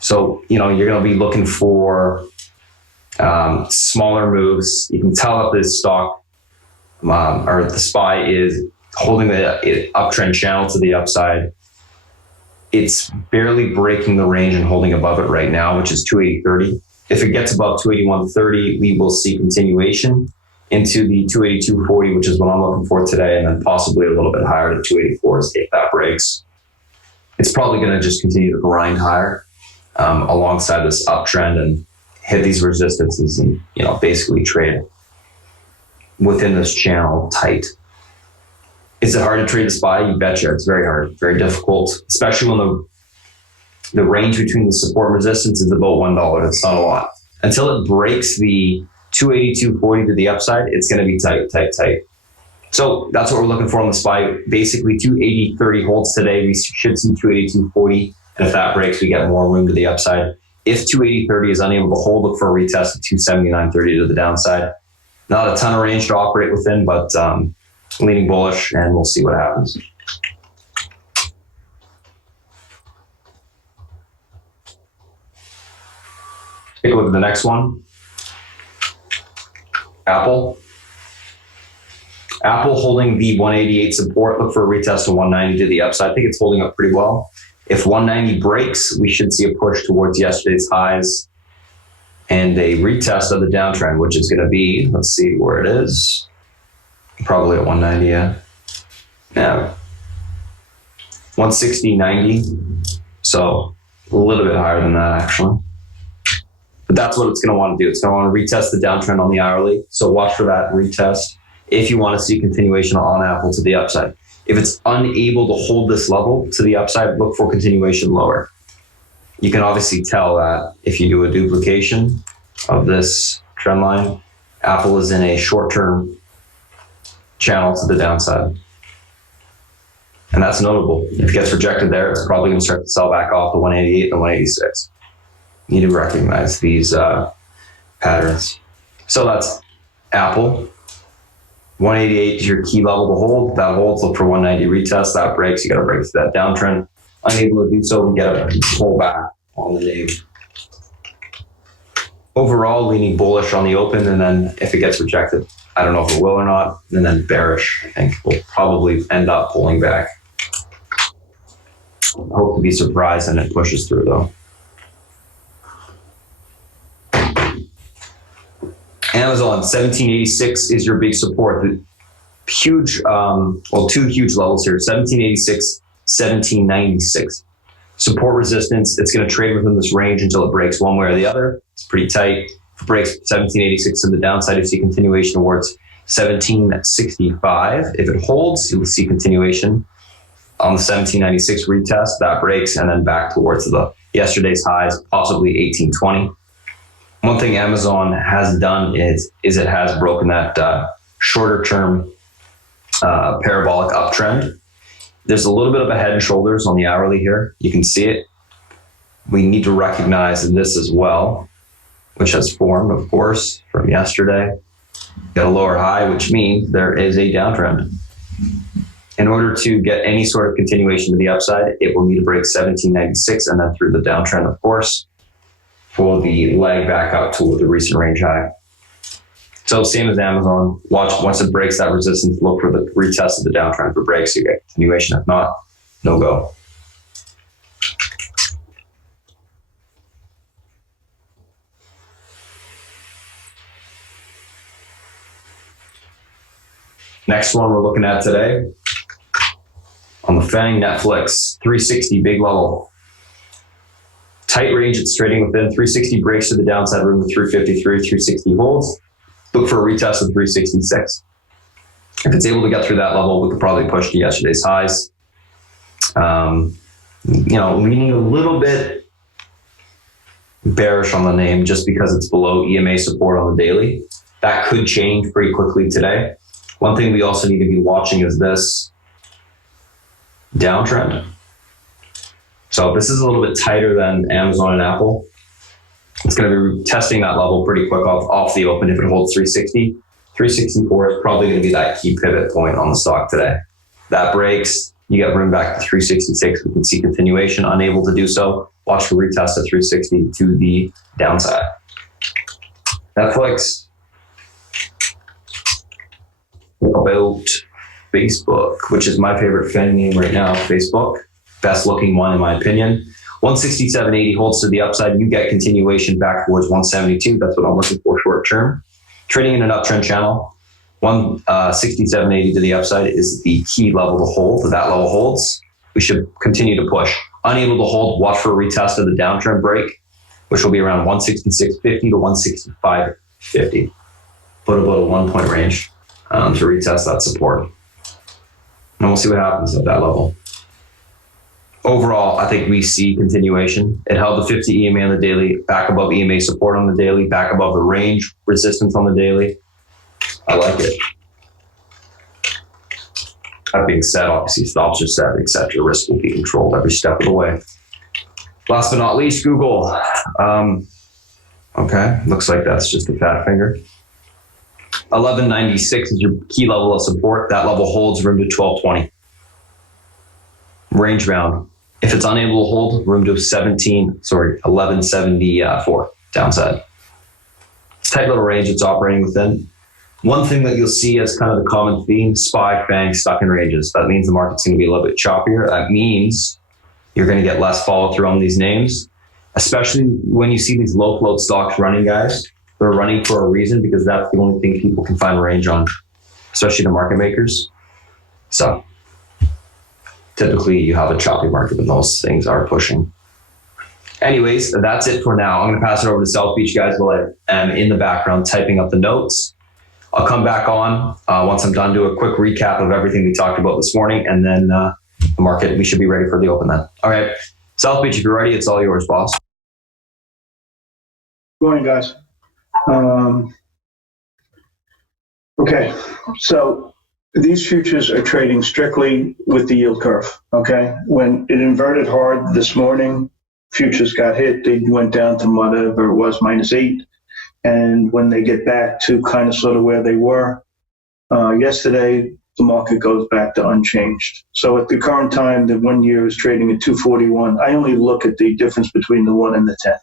So, you're going to be looking for smaller moves. You can tell that this stock or the SPY is holding the uptrend channel to the upside. It's barely breaking the range and holding above it right now, which is 280.30. If it gets above 281.30, we will see continuation into the 282.40, which is what I'm looking for today, and then possibly a little bit higher to 284 if that breaks. It's probably going to just continue to grind higher alongside this uptrend and hit these resistances and basically trade within this channel tight. Is it hard to trade the SPY? You betcha. It's very hard, very difficult, especially when the range between the support and resistance is about $1. That's not a lot. Until it breaks the 282.40 to the upside, it's going to be tight. So that's what we're looking for on the SPY. Basically 280.30 holds today. We should see 282.40. And if that breaks, we get more room to the upside. If 280.30 is unable to hold, look for a retest of 279.30 to the downside. Not a ton of range to operate within, but leaning bullish, and we'll see what happens. Take a look at the next one. Apple holding the 188 support. Look for a retest of 190 to the upside. I think it's holding up pretty well. If 190 breaks, we should see a push towards yesterday's highs and a retest of the downtrend, which is going to be, let's see where it is. Probably at 190, yeah. 160.90. So a little bit higher than that, actually. But that's what it's going to want to do. It's going to want to retest the downtrend on the hourly. So watch for that retest if you want to see continuation on Apple to the upside. If it's unable to hold this level to the upside, look for continuation lower. You can obviously tell that if you do a duplication of this trend line, Apple is in a short-term channel to the downside. And that's notable. If it gets rejected there, it's probably going to start to sell back off the 188 and the 186. need to recognize these patterns. So that's Apple. 188 is your key level to hold. That holds, look for 190 retest. That breaks, you got to break through that downtrend. Unable to do so, we got to pull back on the name. Overall, leaning bullish on the open, and then if it gets rejected, I don't know if it will or not, and then bearish, I think we'll probably end up pulling back. I hope to be surprised and it pushes through though. Amazon 1786 is your big support. The huge, two huge levels here: 1786, 1796. Support resistance. It's going to trade within this range until it breaks one way or the other. It's pretty tight. If it breaks 1786 to the downside, you see continuation towards 1765. If it holds, you will see continuation on the 1796 retest. That breaks and then back towards yesterday's highs, possibly 1820. One thing Amazon has done is it has broken that shorter term parabolic uptrend. There's a little bit of a head and shoulders on the hourly here. You can see it. We need to recognize this as well, which has formed, of course, from yesterday. Got a lower high, which means there is a downtrend. In order to get any sort of continuation to the upside, it will need to break 1796 and then through the downtrend, of course, for the leg back up toward the recent range high. So same as Amazon, watch once it breaks that resistance, look for the retest of the downtrend. If it breaks, you get continuation. If not, no go. Next one we're looking at today, on the FANG, Netflix, 360 big level. Tight range it's trading within. 360 breaks to the downside, room to 353, 360 holds. Look for a retest of 366. If it's able to get through that level, we could probably push to yesterday's highs. Leaning a little bit bearish on the name just because it's below EMA support on the daily. That could change pretty quickly today. One thing we also need to be watching is this downtrend. So this is a little bit tighter than Amazon and Apple. It's going to be testing that level pretty quick off the open. If it holds 360, 364 is probably going to be that key pivot point on the stock today. That breaks, you get room back to 366. We can see continuation. Unable to do so, watch for retest at 360 to the downside. Netflix. About Facebook, which is my favorite fan name right now, Facebook. Best looking one in my opinion. 167.80 holds to the upside. You get continuation back towards 172. That's what I'm looking for short term. Trading in an uptrend channel. 167.80 to the upside is the key level to hold. If that level holds, we should continue to push. Unable to hold, watch for a retest of the downtrend break, which will be around 166.50 to 165.50. Put about a 1 point range to retest that support. And we'll see what happens at that level. Overall, I think we see continuation. It held the 50 EMA on the daily, back above EMA support on the daily, back above the range resistance on the daily. I like it. That being said, obviously stops are set, etc. Risk will be controlled every step of the way. Last but not least, Google. Okay, looks like that's just a fat finger. 1196 is your key level of support. That level holds room to 1220. Range bound. If it's unable to hold, room to 1174 downside. Tight little range it's operating within. One thing that you'll see as kind of the common theme, SPY, FANG, stuck in ranges. That means the market's going to be a little bit choppier. That means you're going to get less follow through on these names, especially when you see these low float stocks running, guys. They're running for a reason because that's the only thing people can find range on, especially the market makers. So typically you have a choppy market when those things are pushing. Anyways, that's it for now. I'm going to pass it over to South Beach, guys, while I am in the background typing up the notes. I'll come back on once I'm done, do a quick recap of everything we talked about this morning, and then the market, we should be ready for the open then. All right, South Beach, if you're ready, it's all yours, boss. Good morning, guys. Okay, so these futures are trading strictly with the yield curve, okay? When it inverted hard this morning futures got hit, they went down to whatever it was, -8. And when they get back to kind of sort of where they were yesterday, the market goes back to unchanged. So at the current time, the 1 year is trading at 241. I only look at the difference between the 1 and the 10.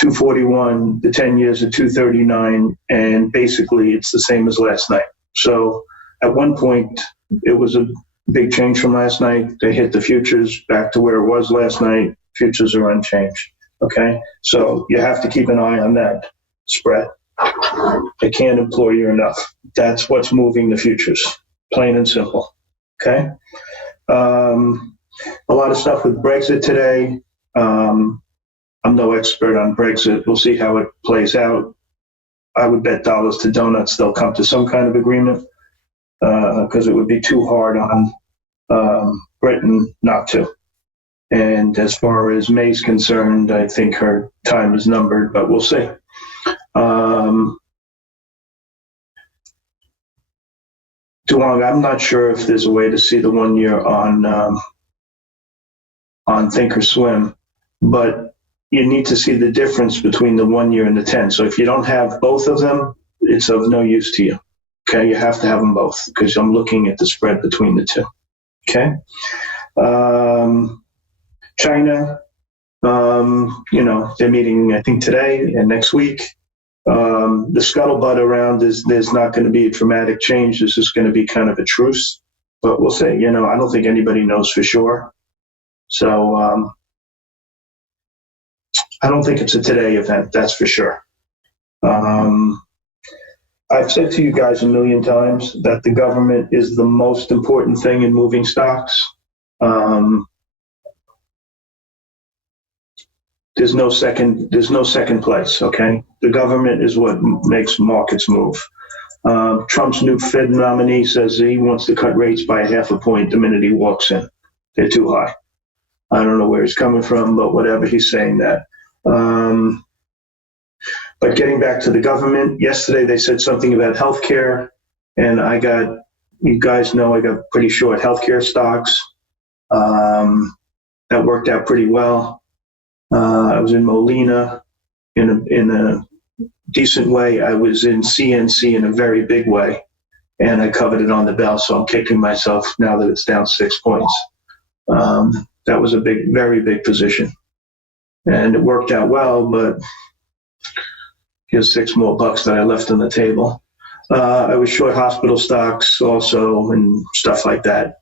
241, the 10 years at 239, and basically it's the same as last night. So at one point, it was a big change from last night. They hit the futures back to where it was last night. Futures are unchanged. Okay, so you have to keep an eye on that spread. I can't implore you enough. That's what's moving the futures, plain and simple. Okay, a lot of stuff with Brexit today. I'm no expert on Brexit. We'll see how it plays out. I would bet dollars to donuts they'll come to some kind of agreement, because it would be too hard on Britain not to. And as far as May's concerned, I think her time is numbered, but we'll see. Duong, I'm not sure if there's a way to see the 1 year on Thinkorswim, but you need to see the difference between the 1 year and the 10. So if you don't have both of them, it's of no use to you. Okay, you have to have them both because I'm looking at the spread between the two. Okay. China, they're meeting, I think, today and next week. The scuttlebutt around is there's not going to be a dramatic change. This is going to be kind of a truce, but we'll see. I don't think anybody knows for sure. So I don't think it's a today event, that's for sure. I've said to you guys a million times that the government is the most important thing in moving stocks. There's no second place, okay? The government is what makes markets move. Trump's new Fed nominee says he wants to cut rates by 0.5 point the minute he walks in. They're too high. I don't know where he's coming from, but whatever, he's saying that. But getting back to the government, yesterday they said something about healthcare, and you guys know I got pretty short healthcare stocks. That worked out pretty well. I was in Molina in a decent way. I was in CNC in a very big way, and I covered it on the bell, so I'm kicking myself now that it's down 6 points. That was a very big position, and it worked out well, but here's $6 more that I left on the table. I was short hospital stocks also and stuff like that.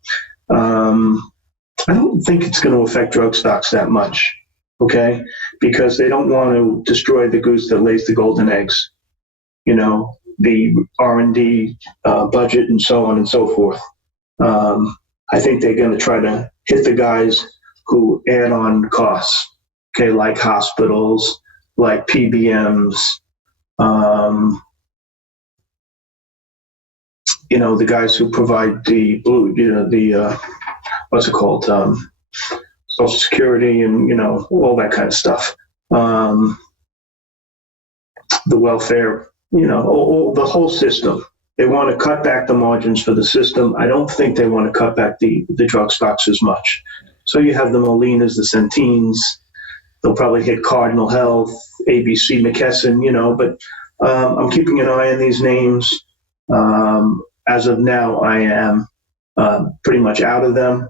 I don't think it's going to affect drug stocks that much, okay? Because they don't want to destroy the goose that lays the golden eggs, the R&D budget and so on and so forth. I think they're going to try to hit the guys who add on costs, okay, like hospitals, like PBMs, the guys who provide the what's it called, Social Security and, all that kind of stuff. The welfare, the whole system. They want to cut back the margins for the system. I don't think they want to cut back the drug stocks as much. So you have the Molinas, the Centenes. They'll probably hit Cardinal Health, ABC, McKesson, but I'm keeping an eye on these names. As of now, I am pretty much out of them.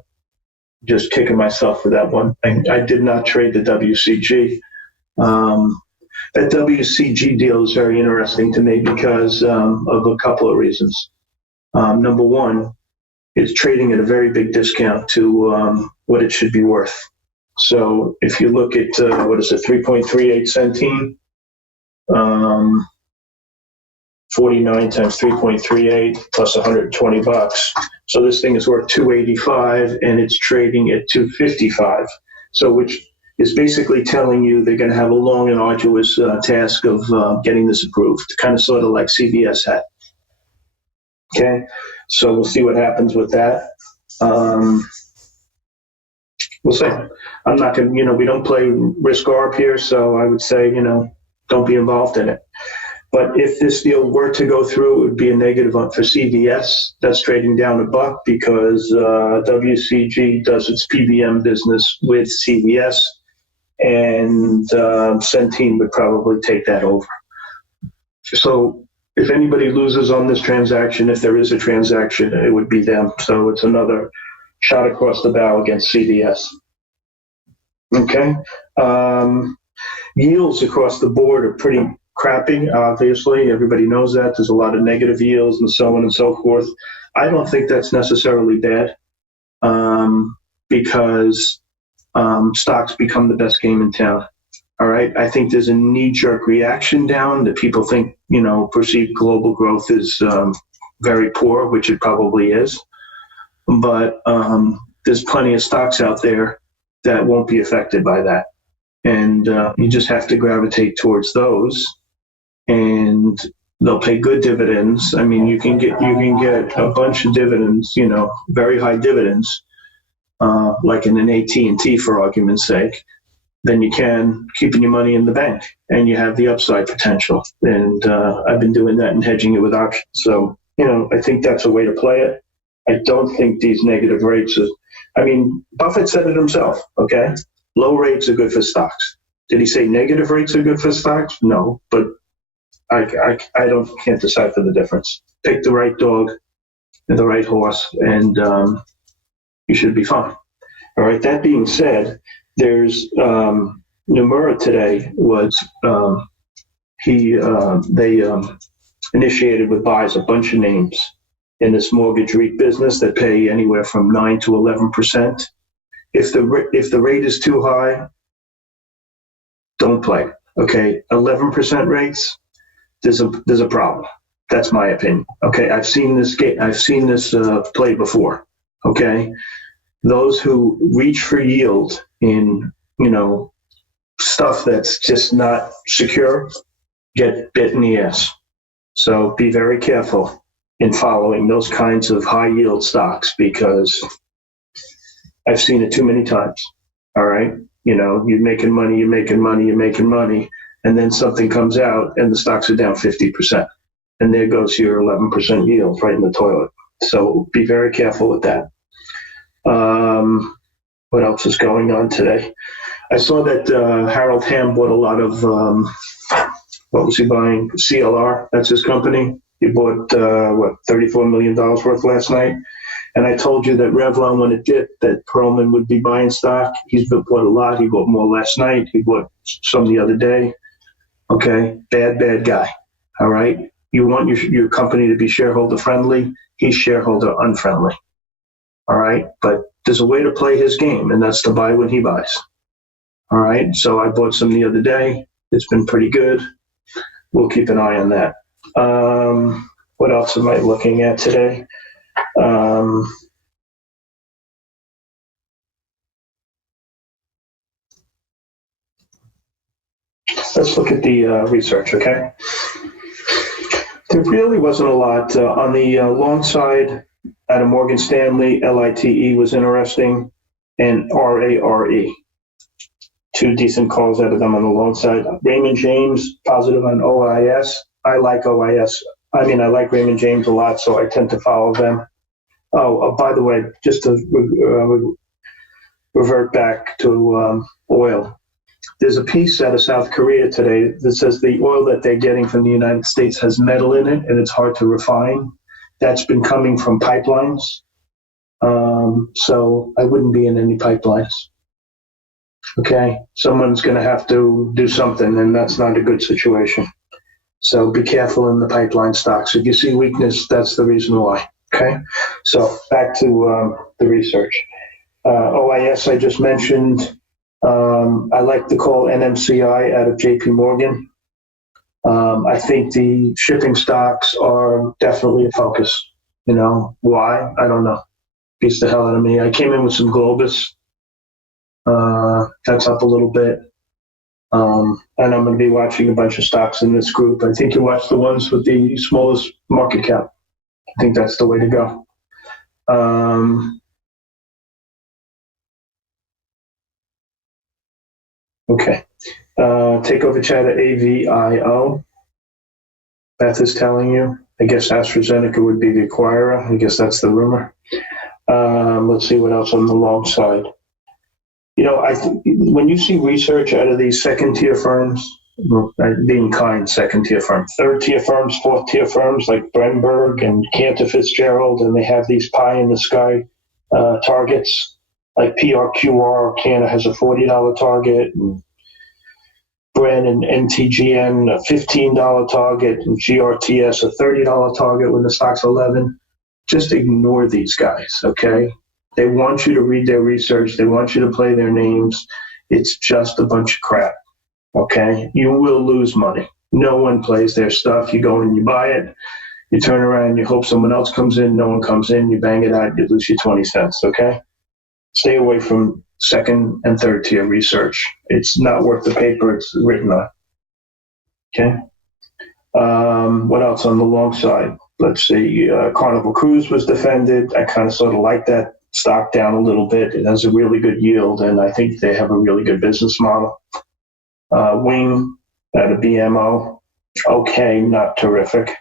Just kicking myself for that one. I did not trade the WCG. That WCG deal is very interesting to me because of a couple of reasons. Number one, it's trading at a very big discount to what it should be worth. So if you look at, 3.38 centene, 49 times 3.38 plus $120. So this thing is worth $285 and it's trading at $255. So which is basically telling you they're going to have a long and arduous task of getting this approved, kind of sort of like CVS had. Okay, so we'll see what happens with that. We'll see. I'm not going to, we don't play risk arb here, so I would say, don't be involved in it. But if this deal were to go through, it would be a negative for CVS. That's trading down $1 because WCG does its PBM business with CVS. and Centene would probably take that over. So if anybody loses on this transaction, if there is a transaction, it would be them. So it's another shot across the bow against CVS. Okay. Yields across the board are pretty crappy, obviously. Everybody knows that. There's a lot of negative yields and so on and so forth. I don't think that's necessarily bad, because stocks become the best game in town. All right. I think there's a knee-jerk reaction down that people think, perceived global growth is very poor, which it probably is. But there's plenty of stocks out there that won't be affected by that. And you just have to gravitate towards those, and they'll pay good dividends. I mean, you can get a bunch of dividends, very high dividends, like in an AT&T, for argument's sake, than you can keeping your money in the bank, and you have the upside potential. And I've been doing that and hedging it with options. So, I think that's a way to play it. I don't think these negative rates Buffett said it himself, okay? Low rates are good for stocks. Did he say negative rates are good for stocks? No, but I can't decipher the difference. Pick the right dog and the right horse, and you should be fine. All right. That being said, there's Nomura today was they initiated with buys a bunch of names in this mortgage REIT business that pay anywhere from 9 to 11%. If the rate is too high, don't play. Okay, 11% rates, there's a problem. That's my opinion. Okay, I've seen this play before. Okay, those who reach for yield in stuff that's just not secure get bit in the ass. So be very careful in following those kinds of high yield stocks, because I've seen it too many times. All right. You're making money, and then something comes out and the stocks are down 50%. And there goes your 11% yield right in the toilet. So be very careful with that. What else is going on today? I saw that Harold Hamm bought a lot of, what was he buying? CLR, that's his company. He bought, $34 million worth last night. And I told you that Revlon, when it dipped, that Perlman would be buying stock. He's bought a lot. He bought more last night. He bought some the other day. Okay, bad guy. All right? You want your company to be shareholder friendly. He's shareholder unfriendly. All right? But there's a way to play his game, and that's to buy when he buys. All right? So I bought some the other day. It's been pretty good. We'll keep an eye on that. What else am I looking at today? Let's look at the research, okay? There really wasn't a lot. On the long side, out of Morgan Stanley, LITE was interesting, and RARE. Two decent calls out of them on the long side. Raymond James, positive on OIS. I like OIS. I like Raymond James a lot, so I tend to follow them. Oh, by the way, just to revert back to oil. There's a piece out of South Korea today that says the oil that they're getting from the United States has metal in it and it's hard to refine. That's been coming from pipelines. So I wouldn't be in any pipelines. Okay, someone's going to have to do something, and that's not a good situation. So be careful in the pipeline stocks. If you see weakness, that's the reason why. Okay, so back to the research. OIS I just mentioned. I like to call NMCI out of JP Morgan. I think the shipping stocks are definitely a focus. Why? I don't know. Beats the hell out of me. I came in with some Globus. That's up a little bit. And I'm going to be watching a bunch of stocks in this group. I think you watch the ones with the smallest market cap. I think that's the way to go. Okay. Takeover chatter AVIO. Beth is telling you. I guess AstraZeneca would be the acquirer. I guess that's the rumor. Let's see what else on the long side. I think when you see research out of these second-tier firms, well, being kind, second-tier firms, third-tier firms, fourth-tier firms like Brenberg and Cantor Fitzgerald, and they have these pie-in-the-sky targets, like PRQR, Cantor has a $40 target, and Bren and NTGN a $15 target, and GRTS a $30 target when the stock's 11. Just ignore these guys, okay? They want you to read their research. They want you to play their names. It's just a bunch of crap, okay? You will lose money. No one plays their stuff. You go and you buy it. You turn around, you hope someone else comes in. No one comes in. You bang it out. You lose your 20 cents, okay? Stay away from second and third tier research. It's not worth the paper it's written on, okay? What else on the long side? Let's see, Carnival Cruise was defended. I kind of sort of like that stock down a little bit. It has a really good yield, and I think they have a really good business model. Wing at a BMO, okay, not terrific.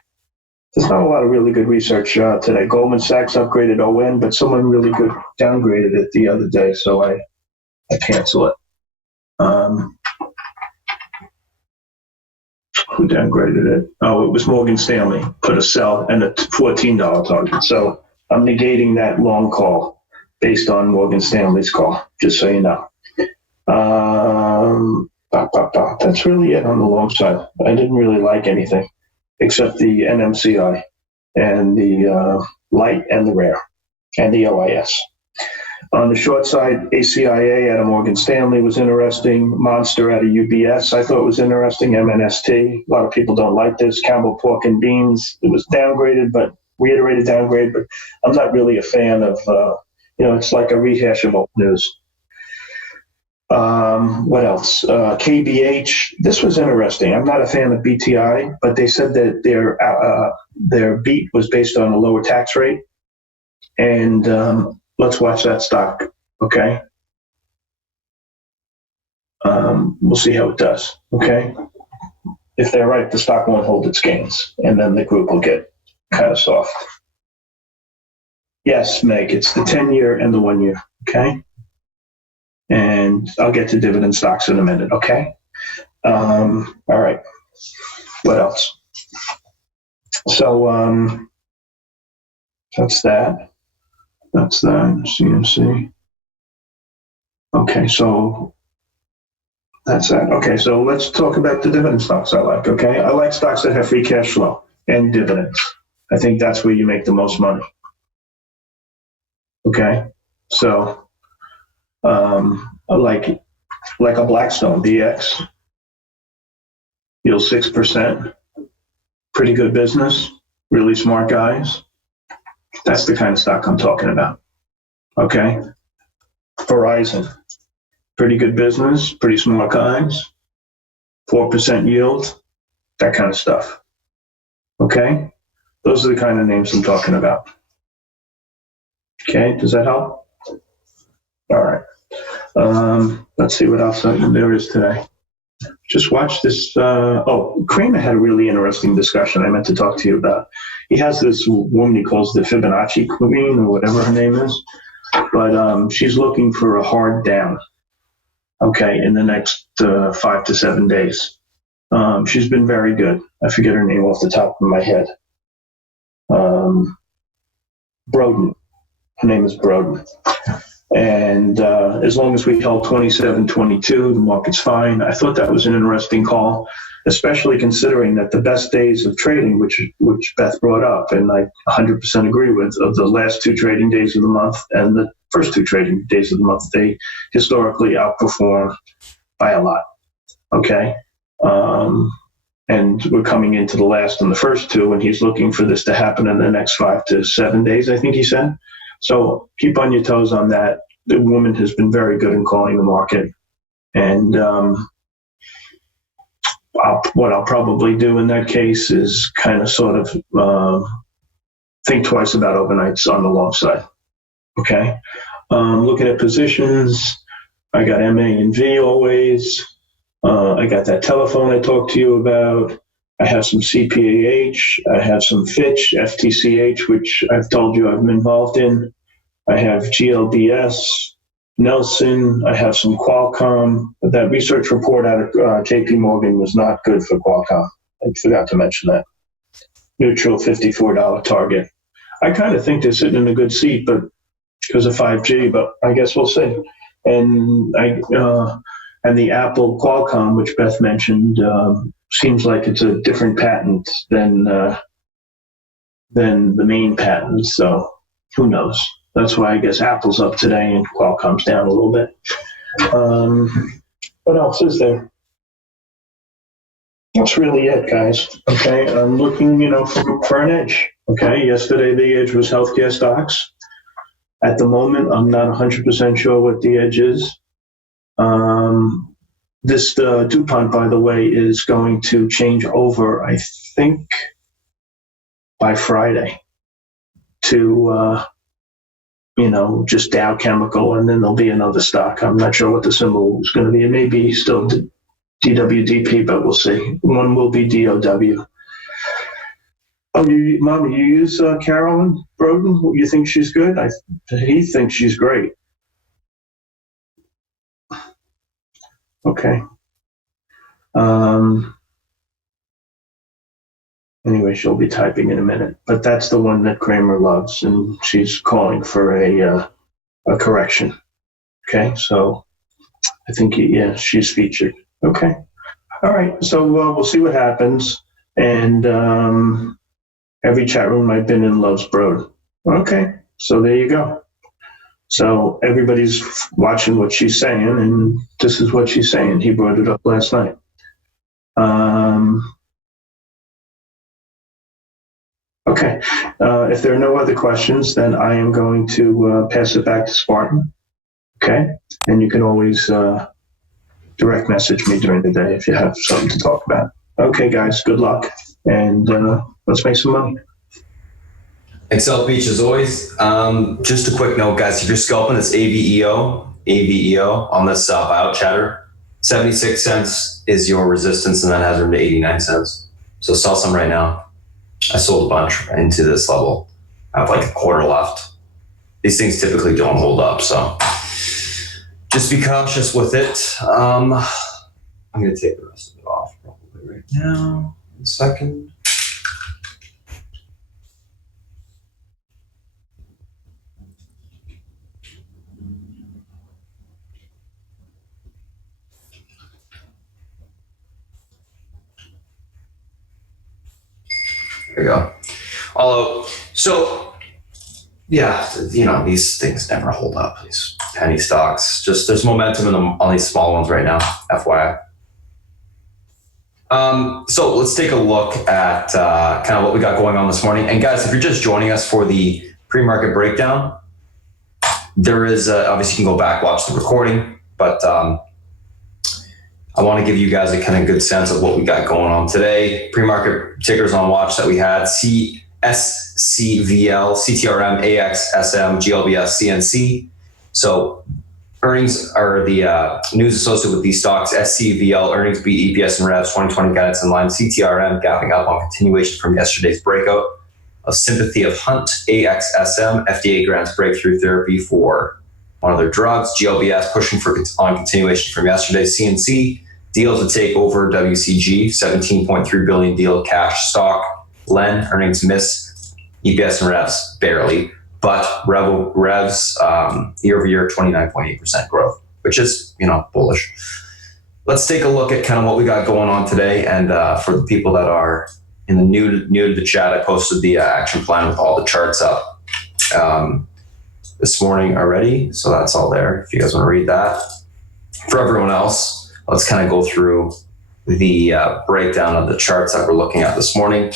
There's not a lot of really good research today. Goldman Sachs upgraded ON, but someone really good downgraded it the other day, so I cancel it. Who downgraded it? Oh, it was Morgan Stanley. Put a sell and a $14 target. So I'm negating that long call based on Morgan Stanley's call, just so you know. That's really it on the long side. I didn't really like anything except the NMCI and the light and the rare and the OIS. On the short side, ACIA at a Morgan Stanley was interesting. Monster at a UBS I thought was interesting. MNST. A lot of people don't like this. Campbell Pork and Beans. It was downgraded, but reiterated downgrade. But I'm not really a fan of, it's like a rehash of old news. What else? KBH. This was interesting. I'm not a fan of BTI, but they said that their beat was based on a lower tax rate. And let's watch that stock, okay? We'll see how it does, okay? If they're right, the stock won't hold its gains, and then the group will get kind of soft. Yes, Meg, it's the 10-year and the 1 year, okay? And I'll get to dividend stocks in a minute, okay? All right, what else? So that's that. That's that, CMC. Okay, so that's that. Okay, so let's talk about the dividend stocks I like, okay? I like stocks that have free cash flow and dividends. I think that's where you make the most money. Okay, so I like a Blackstone BX, yield 6%, pretty good business, really smart guys. That's the kind of stock I'm talking about, okay? Verizon, pretty good business, pretty smart guys, 4% yield, that kind of stuff, okay? Those are the kind of names I'm talking about. Okay, does that help? All right. Let's see what else there is today. Just watch this. Kramer had a really interesting discussion I meant to talk to you about. He has this woman he calls the Fibonacci queen or whatever her name is, but she's looking for a hard down, okay, in the next 5 to 7 days. She's been very good. I forget her name off the top of my head. Broden. Her name is Broden. And as long as we held 27.22, the market's fine. I thought that was an interesting call, especially considering that the best days of trading, which Beth brought up, and I 100% agree with, of the last 2 trading days of the month and the first 2 trading days of the month, they historically outperform by a lot. Okay? And we're coming into the last and the first 2, and he's looking for this to happen in the next 5 to 7 days, I think he said. So keep on your toes on that. The woman has been very good in calling the market. And what I'll probably do in that case is kind of sort of think twice about overnights on the long side. Okay? Looking at positions, I got MA and V always. I got that telephone I talked to you about. I have some CPAH. I have some Fitch, FTCH, which I've told you I've been involved in. I have GLDS. Nelson. I have some Qualcomm. That research report out of JP Morgan was not good for Qualcomm. I forgot to mention that. Neutral $54 target. I kind of think they're sitting in a good seat, but because of 5G, but I guess we'll see. And the Apple Qualcomm, which Beth mentioned, seems like it's a different patent than the main patent. So who knows? That's why I guess Apple's up today and Qualcomm's down a little bit. What else is there? That's really it, guys. Okay, I'm looking, for an edge. Okay, yesterday the edge was healthcare stocks. At the moment, I'm not 100% sure what the edge is. This DuPont, by the way, is going to change over, I think, by Friday to, just Dow Chemical, and then there'll be another stock. I'm not sure what the symbol is going to be. It may be still DWDP, but we'll see. One will be DOW. Oh, Mommy, you use Carolyn Broden? You think she's good? He thinks she's great. Okay. Anyway, she'll be typing in a minute. But that's the one that Kramer loves, and she's calling for a correction. Okay, so I think, she's featured. Okay. All right, so we'll see what happens. And every chat room I've been in loves Broden. Okay, so there you go. So everybody's watching what she's saying, and this is what she's saying. He brought it up last night. Okay, if there are no other questions, then I am going to pass it back to Spartan. Okay, and you can always direct message me during the day if you have something to talk about. Okay, guys, good luck, and let's make some money. Excel Beach as always. Just a quick note, guys, if you're scalping, it's AVEO on this buyout chatter. 76 cents is your resistance, and then has room to 89 cents. So sell some right now. I sold a bunch into this level. I have like a quarter left. These things typically don't hold up, so just be cautious with it. I'm going to take the rest of it off probably right now. 1 second. There you go. Although, so yeah, these things never hold up. These penny stocks, just there's momentum in them on these small ones right now, FYI. So let's take a look at kind of what we got going on this morning. And guys, if you're just joining us for the pre-market breakdown, there is obviously you can go back, watch the recording, but I want to give you guys a kind of good sense of what we got going on today. Pre-market tickers on watch that we had: SCVL, CTRM, AX, SM, GLBS, CNC. So earnings are the news associated with these stocks. SCVL, earnings beat EPS and revs, 2020 guidance in line. CTRM, gapping up on continuation from yesterday's breakout. Of sympathy of Hunt, AXSM, FDA grants breakthrough therapy for one of their drugs. GLBS pushing on continuation from yesterday. CNC, deal to take over WCG, 17.3 billion deal, cash stock. Len, earnings miss, EPS and revs barely, but revs year over year 29.8% growth, which is bullish. Let's take a look at kind of what we got going on today, and for the people that are in the new to the chat, I posted the action plan with all the charts up this morning already, so that's all there if you guys want to read that. For everyone else, let's kind of go through the breakdown of the charts that we're looking at this morning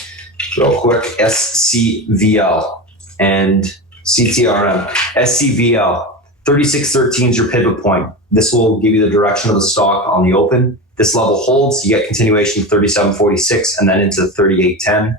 real quick. SCVL and CTRM. SCVL, 36.13 is your pivot point. This will give you the direction of the stock on the open. This level holds, you get continuation 37.46 and then into 38.10.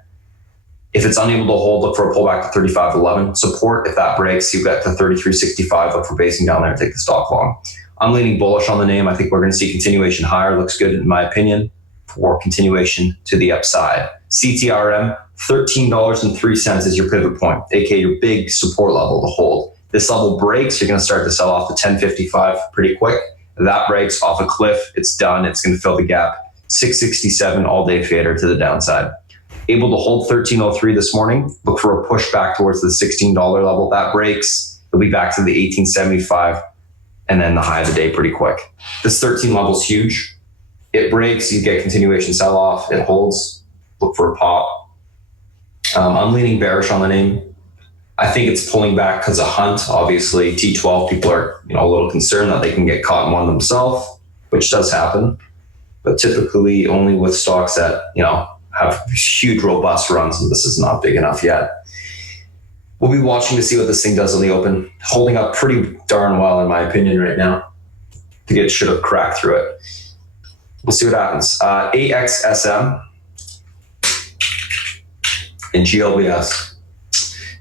If it's unable to hold, look for a pullback to 35.11. Support, if that breaks, you get to 33.65. Look for basing down there and take the stock long. I'm leaning bullish on the name. I think we're going to see continuation higher. Looks good in my opinion for continuation to the upside. CTRM, $13.03 is your pivot point, aka your big support level to hold. This level breaks, you're going to start to sell off to 1055 pretty quick. If that breaks off a cliff, it's done. It's going to fill the gap. 667 all-day fader to the downside. Able to hold 1303 this morning. Look for a push back towards the $16 level. That breaks. It'll be back to the 1875 and then the high of the day pretty quick. This 13 level is huge. It breaks, you get continuation sell-off. It holds. Look for a pop. I'm leaning bearish on the name. I think it's pulling back because of Hunt. Obviously, T12 people are a little concerned that they can get caught in one themselves, which does happen. But typically only with stocks that have huge robust runs, and this is not big enough yet. We'll be watching to see what this thing does on the open. Holding up pretty darn well, in my opinion, right now. I think it should have cracked through it. We'll see what happens. AXSM and GLBS.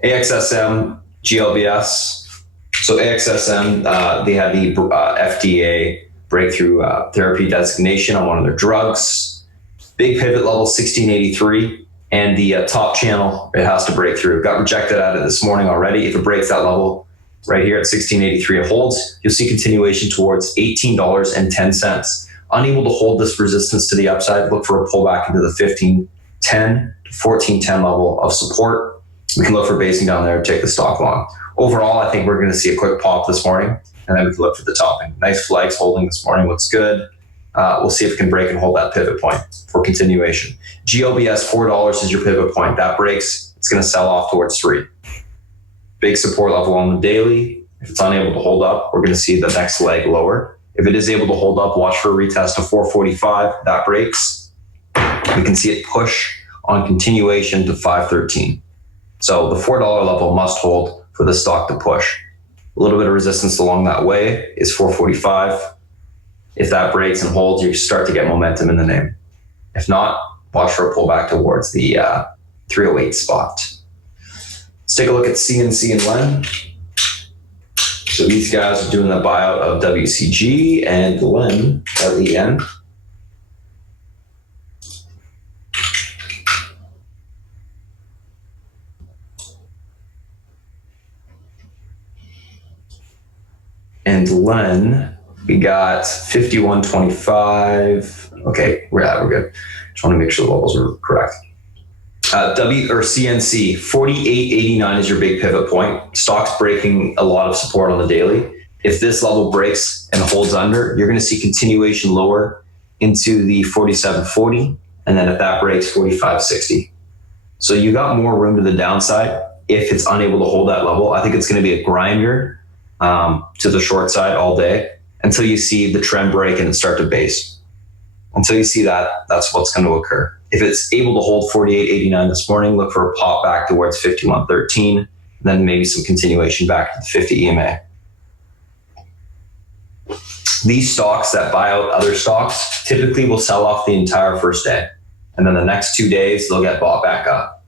AXSM, GLBS. So AXSM, they had the FDA breakthrough therapy designation on one of their drugs. Big pivot level 1683. And the top channel, it has to break through. Got rejected out of this morning already. If it breaks that level right here at 1683, it holds. You'll see continuation towards $18.10. Unable to hold this resistance to the upside, look for a pullback into the 1510 to 1410 level of support. We can look for basing down there, take the stock long. Overall, I think we're going to see a quick pop this morning, and then we can look for the topping. Nice flags holding this morning, looks good. We'll see if it can break and hold that pivot point for continuation. GLBS, $4 is your pivot point. That breaks, it's going to sell off towards 3. Big support level on the daily. If it's unable to hold up, we're going to see the next leg lower. If it is able to hold up, watch for a retest of 445. That breaks. We can see it push on continuation to 513. So the $4 level must hold for the stock to push. A little bit of resistance along that way is 445. If that breaks and holds, you start to get momentum in the name. If not, watch for a pullback towards the 308 spot. Let's take a look at CNC and Len. So these guys are doing the buyout of WCG and Len, LEN. And Len, we got 51.25. Okay, we're good. Just want to make sure the levels are correct. CNC, 48.89 is your big pivot point. Stock's breaking a lot of support on the daily. If this level breaks and holds under, you're going to see continuation lower into the 47.40. And then if that breaks, 45.60. So you got more room to the downside if it's unable to hold that level. I think it's going to be a grinder to the short side all day until you see the trend break and it start to base. Until you see that, that's what's going to occur. If it's able to hold 48.89 this morning, look for a pop back towards 51.13, then maybe some continuation back to the 50 EMA. These stocks that buy out other stocks typically will sell off the entire first day. And then the next 2 days, they'll get bought back up.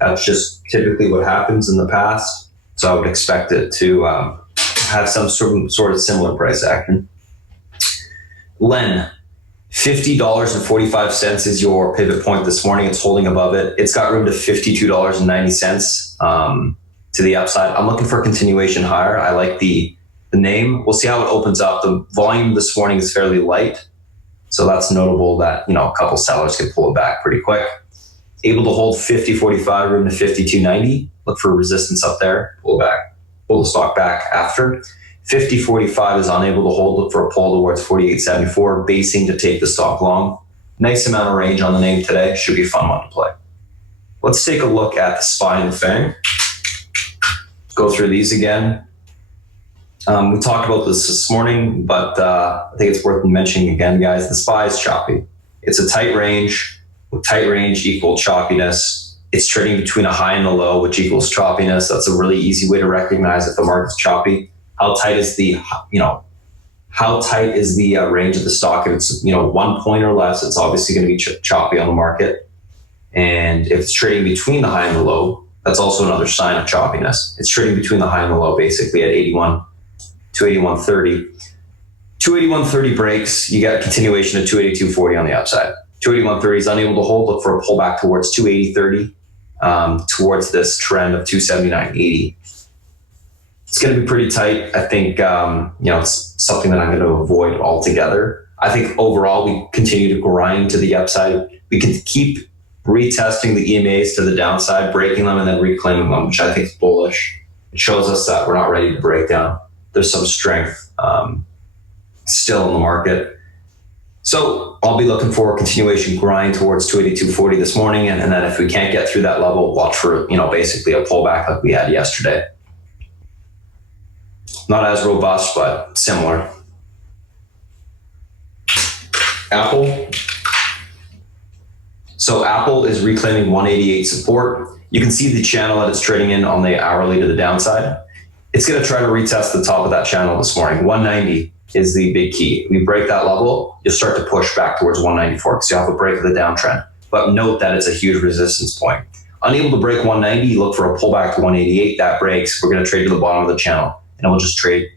That's just typically what happens in the past. So I would expect it to have some sort of similar price action. Len. $50.45 is your pivot point this morning. It's holding above it. It's got room to $52.90 to the upside. I'm looking for a continuation higher. I like the name. We'll see how it opens up. The volume this morning is fairly light. So that's notable that, a couple sellers can pull it back pretty quick. Able to hold 50.45, room to 52.90. Look for resistance up there. Pull the stock back after. 50.45 is unable to hold. Look for a pull towards 48.74, basing to take the stock long. Nice amount of range on the name today. Should be a fun one to play. Let's take a look at the SPY and the FANG. Go through these again. We talked about this morning, but I think it's worth mentioning again, guys. The SPY is choppy. It's a tight range. With tight range equal choppiness. It's trading between a high and a low, which equals choppiness. That's a really easy way to recognize if the market's choppy. How tight is the range of the stock? If it's 1 point or less, it's obviously going to be choppy on the market. And if it's trading between the high and the low, that's also another sign of choppiness. It's trading between the high and the low, basically at 81 to 81.30. 281.30 breaks, you get a continuation of 282.40 on the upside. 281.30 is unable to hold. Look for a pullback towards 280.30, towards this trend of 279.80. It's going to be pretty tight. I think, it's something that I'm going to avoid altogether. I think overall, we continue to grind to the upside. We can keep retesting the EMAs to the downside, breaking them and then reclaiming them, which I think is bullish. It shows us that we're not ready to break down. There's some strength still in the market. So I'll be looking for a continuation grind towards 280-240 this morning. And then if we can't get through that level, watch for, basically a pullback like we had yesterday. Not as robust, but similar. Apple. So Apple is reclaiming 188 support. You can see the channel that it's trading in on the hourly to the downside. It's going to try to retest the top of that channel this morning. 190 is the big key. We break that level, you'll start to push back towards 194 because you'll have a break of the downtrend. But note that it's a huge resistance point. Unable to break 190, you look for a pullback to 188. That breaks. We're going to trade to the bottom of the channel. And we'll just trade,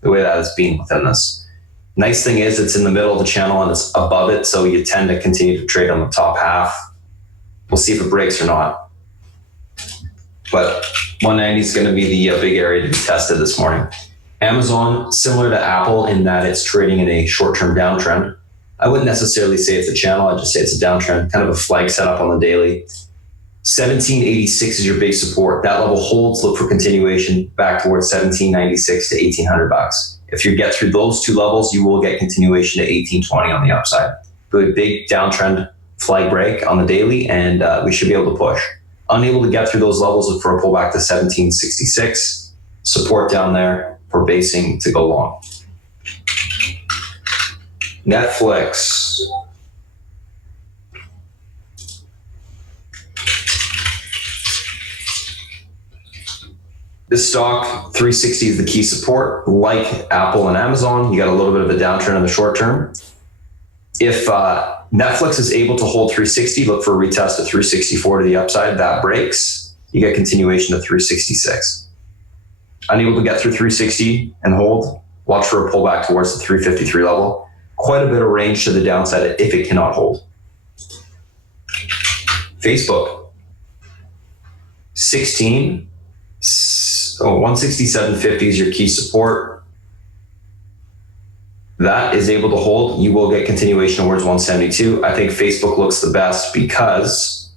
the way that it's been within this. Nice thing is it's in the middle of the channel and it's above it, so you tend to continue to trade on the top half. We'll see if it breaks or not. But 190 is going to be the big area to be tested this morning. Amazon, similar to Apple in that it's trading in a short-term downtrend. I wouldn't necessarily say it's a channel. I'd just say it's a downtrend, kind of a flag setup on the daily. 1786 is your big support. That level holds. Look for continuation back towards 1796 to $1,800. If you get through those two levels, you will get continuation to 1820 on the upside. Really big downtrend flag break on the daily, and we should be able to push. Unable to get through those levels, look for a pullback to 1766. Support down there for basing to go long. Netflix. This stock, 360 is the key support. Like Apple and Amazon, you got a little bit of a downtrend in the short term. If Netflix is able to hold 360, look for a retest at 364 to the upside. That breaks. You get continuation to 366. Unable to get through 360 and hold, watch for a pullback towards the 353 level. Quite a bit of range to the downside if it cannot hold. Facebook, 167.50 is your key support. That is able to hold. You will get continuation towards 172. I think Facebook looks the best because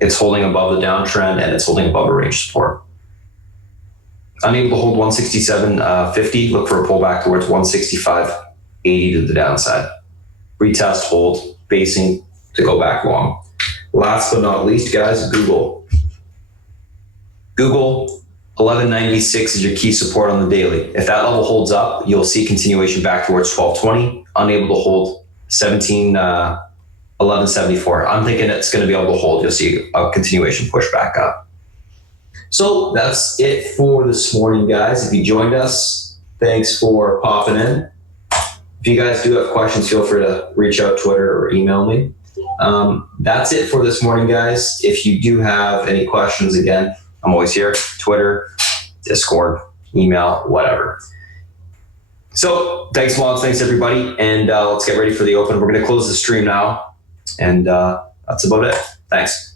it's holding above the downtrend and it's holding above a range support. Unable to hold 167.50, look for a pullback towards 165.80 to the downside. Retest, hold, basing to go back long. Last but not least, guys, Google. Google, 1196 is your key support on the daily. If that level holds up, you'll see continuation back towards 1220. Unable to hold 1174. I'm thinking it's going to be able to hold. You'll see a continuation push back up. So that's it for this morning, guys. If you joined us, thanks for popping in. If you guys do have questions, feel free to reach out Twitter or email me. That's it for this morning, guys. If you do have any questions, again, I'm always here. Twitter, Discord, email, whatever. So thanks, Mods. Thanks, everybody. And let's get ready for the open. We're going to close the stream now. And that's about it. Thanks.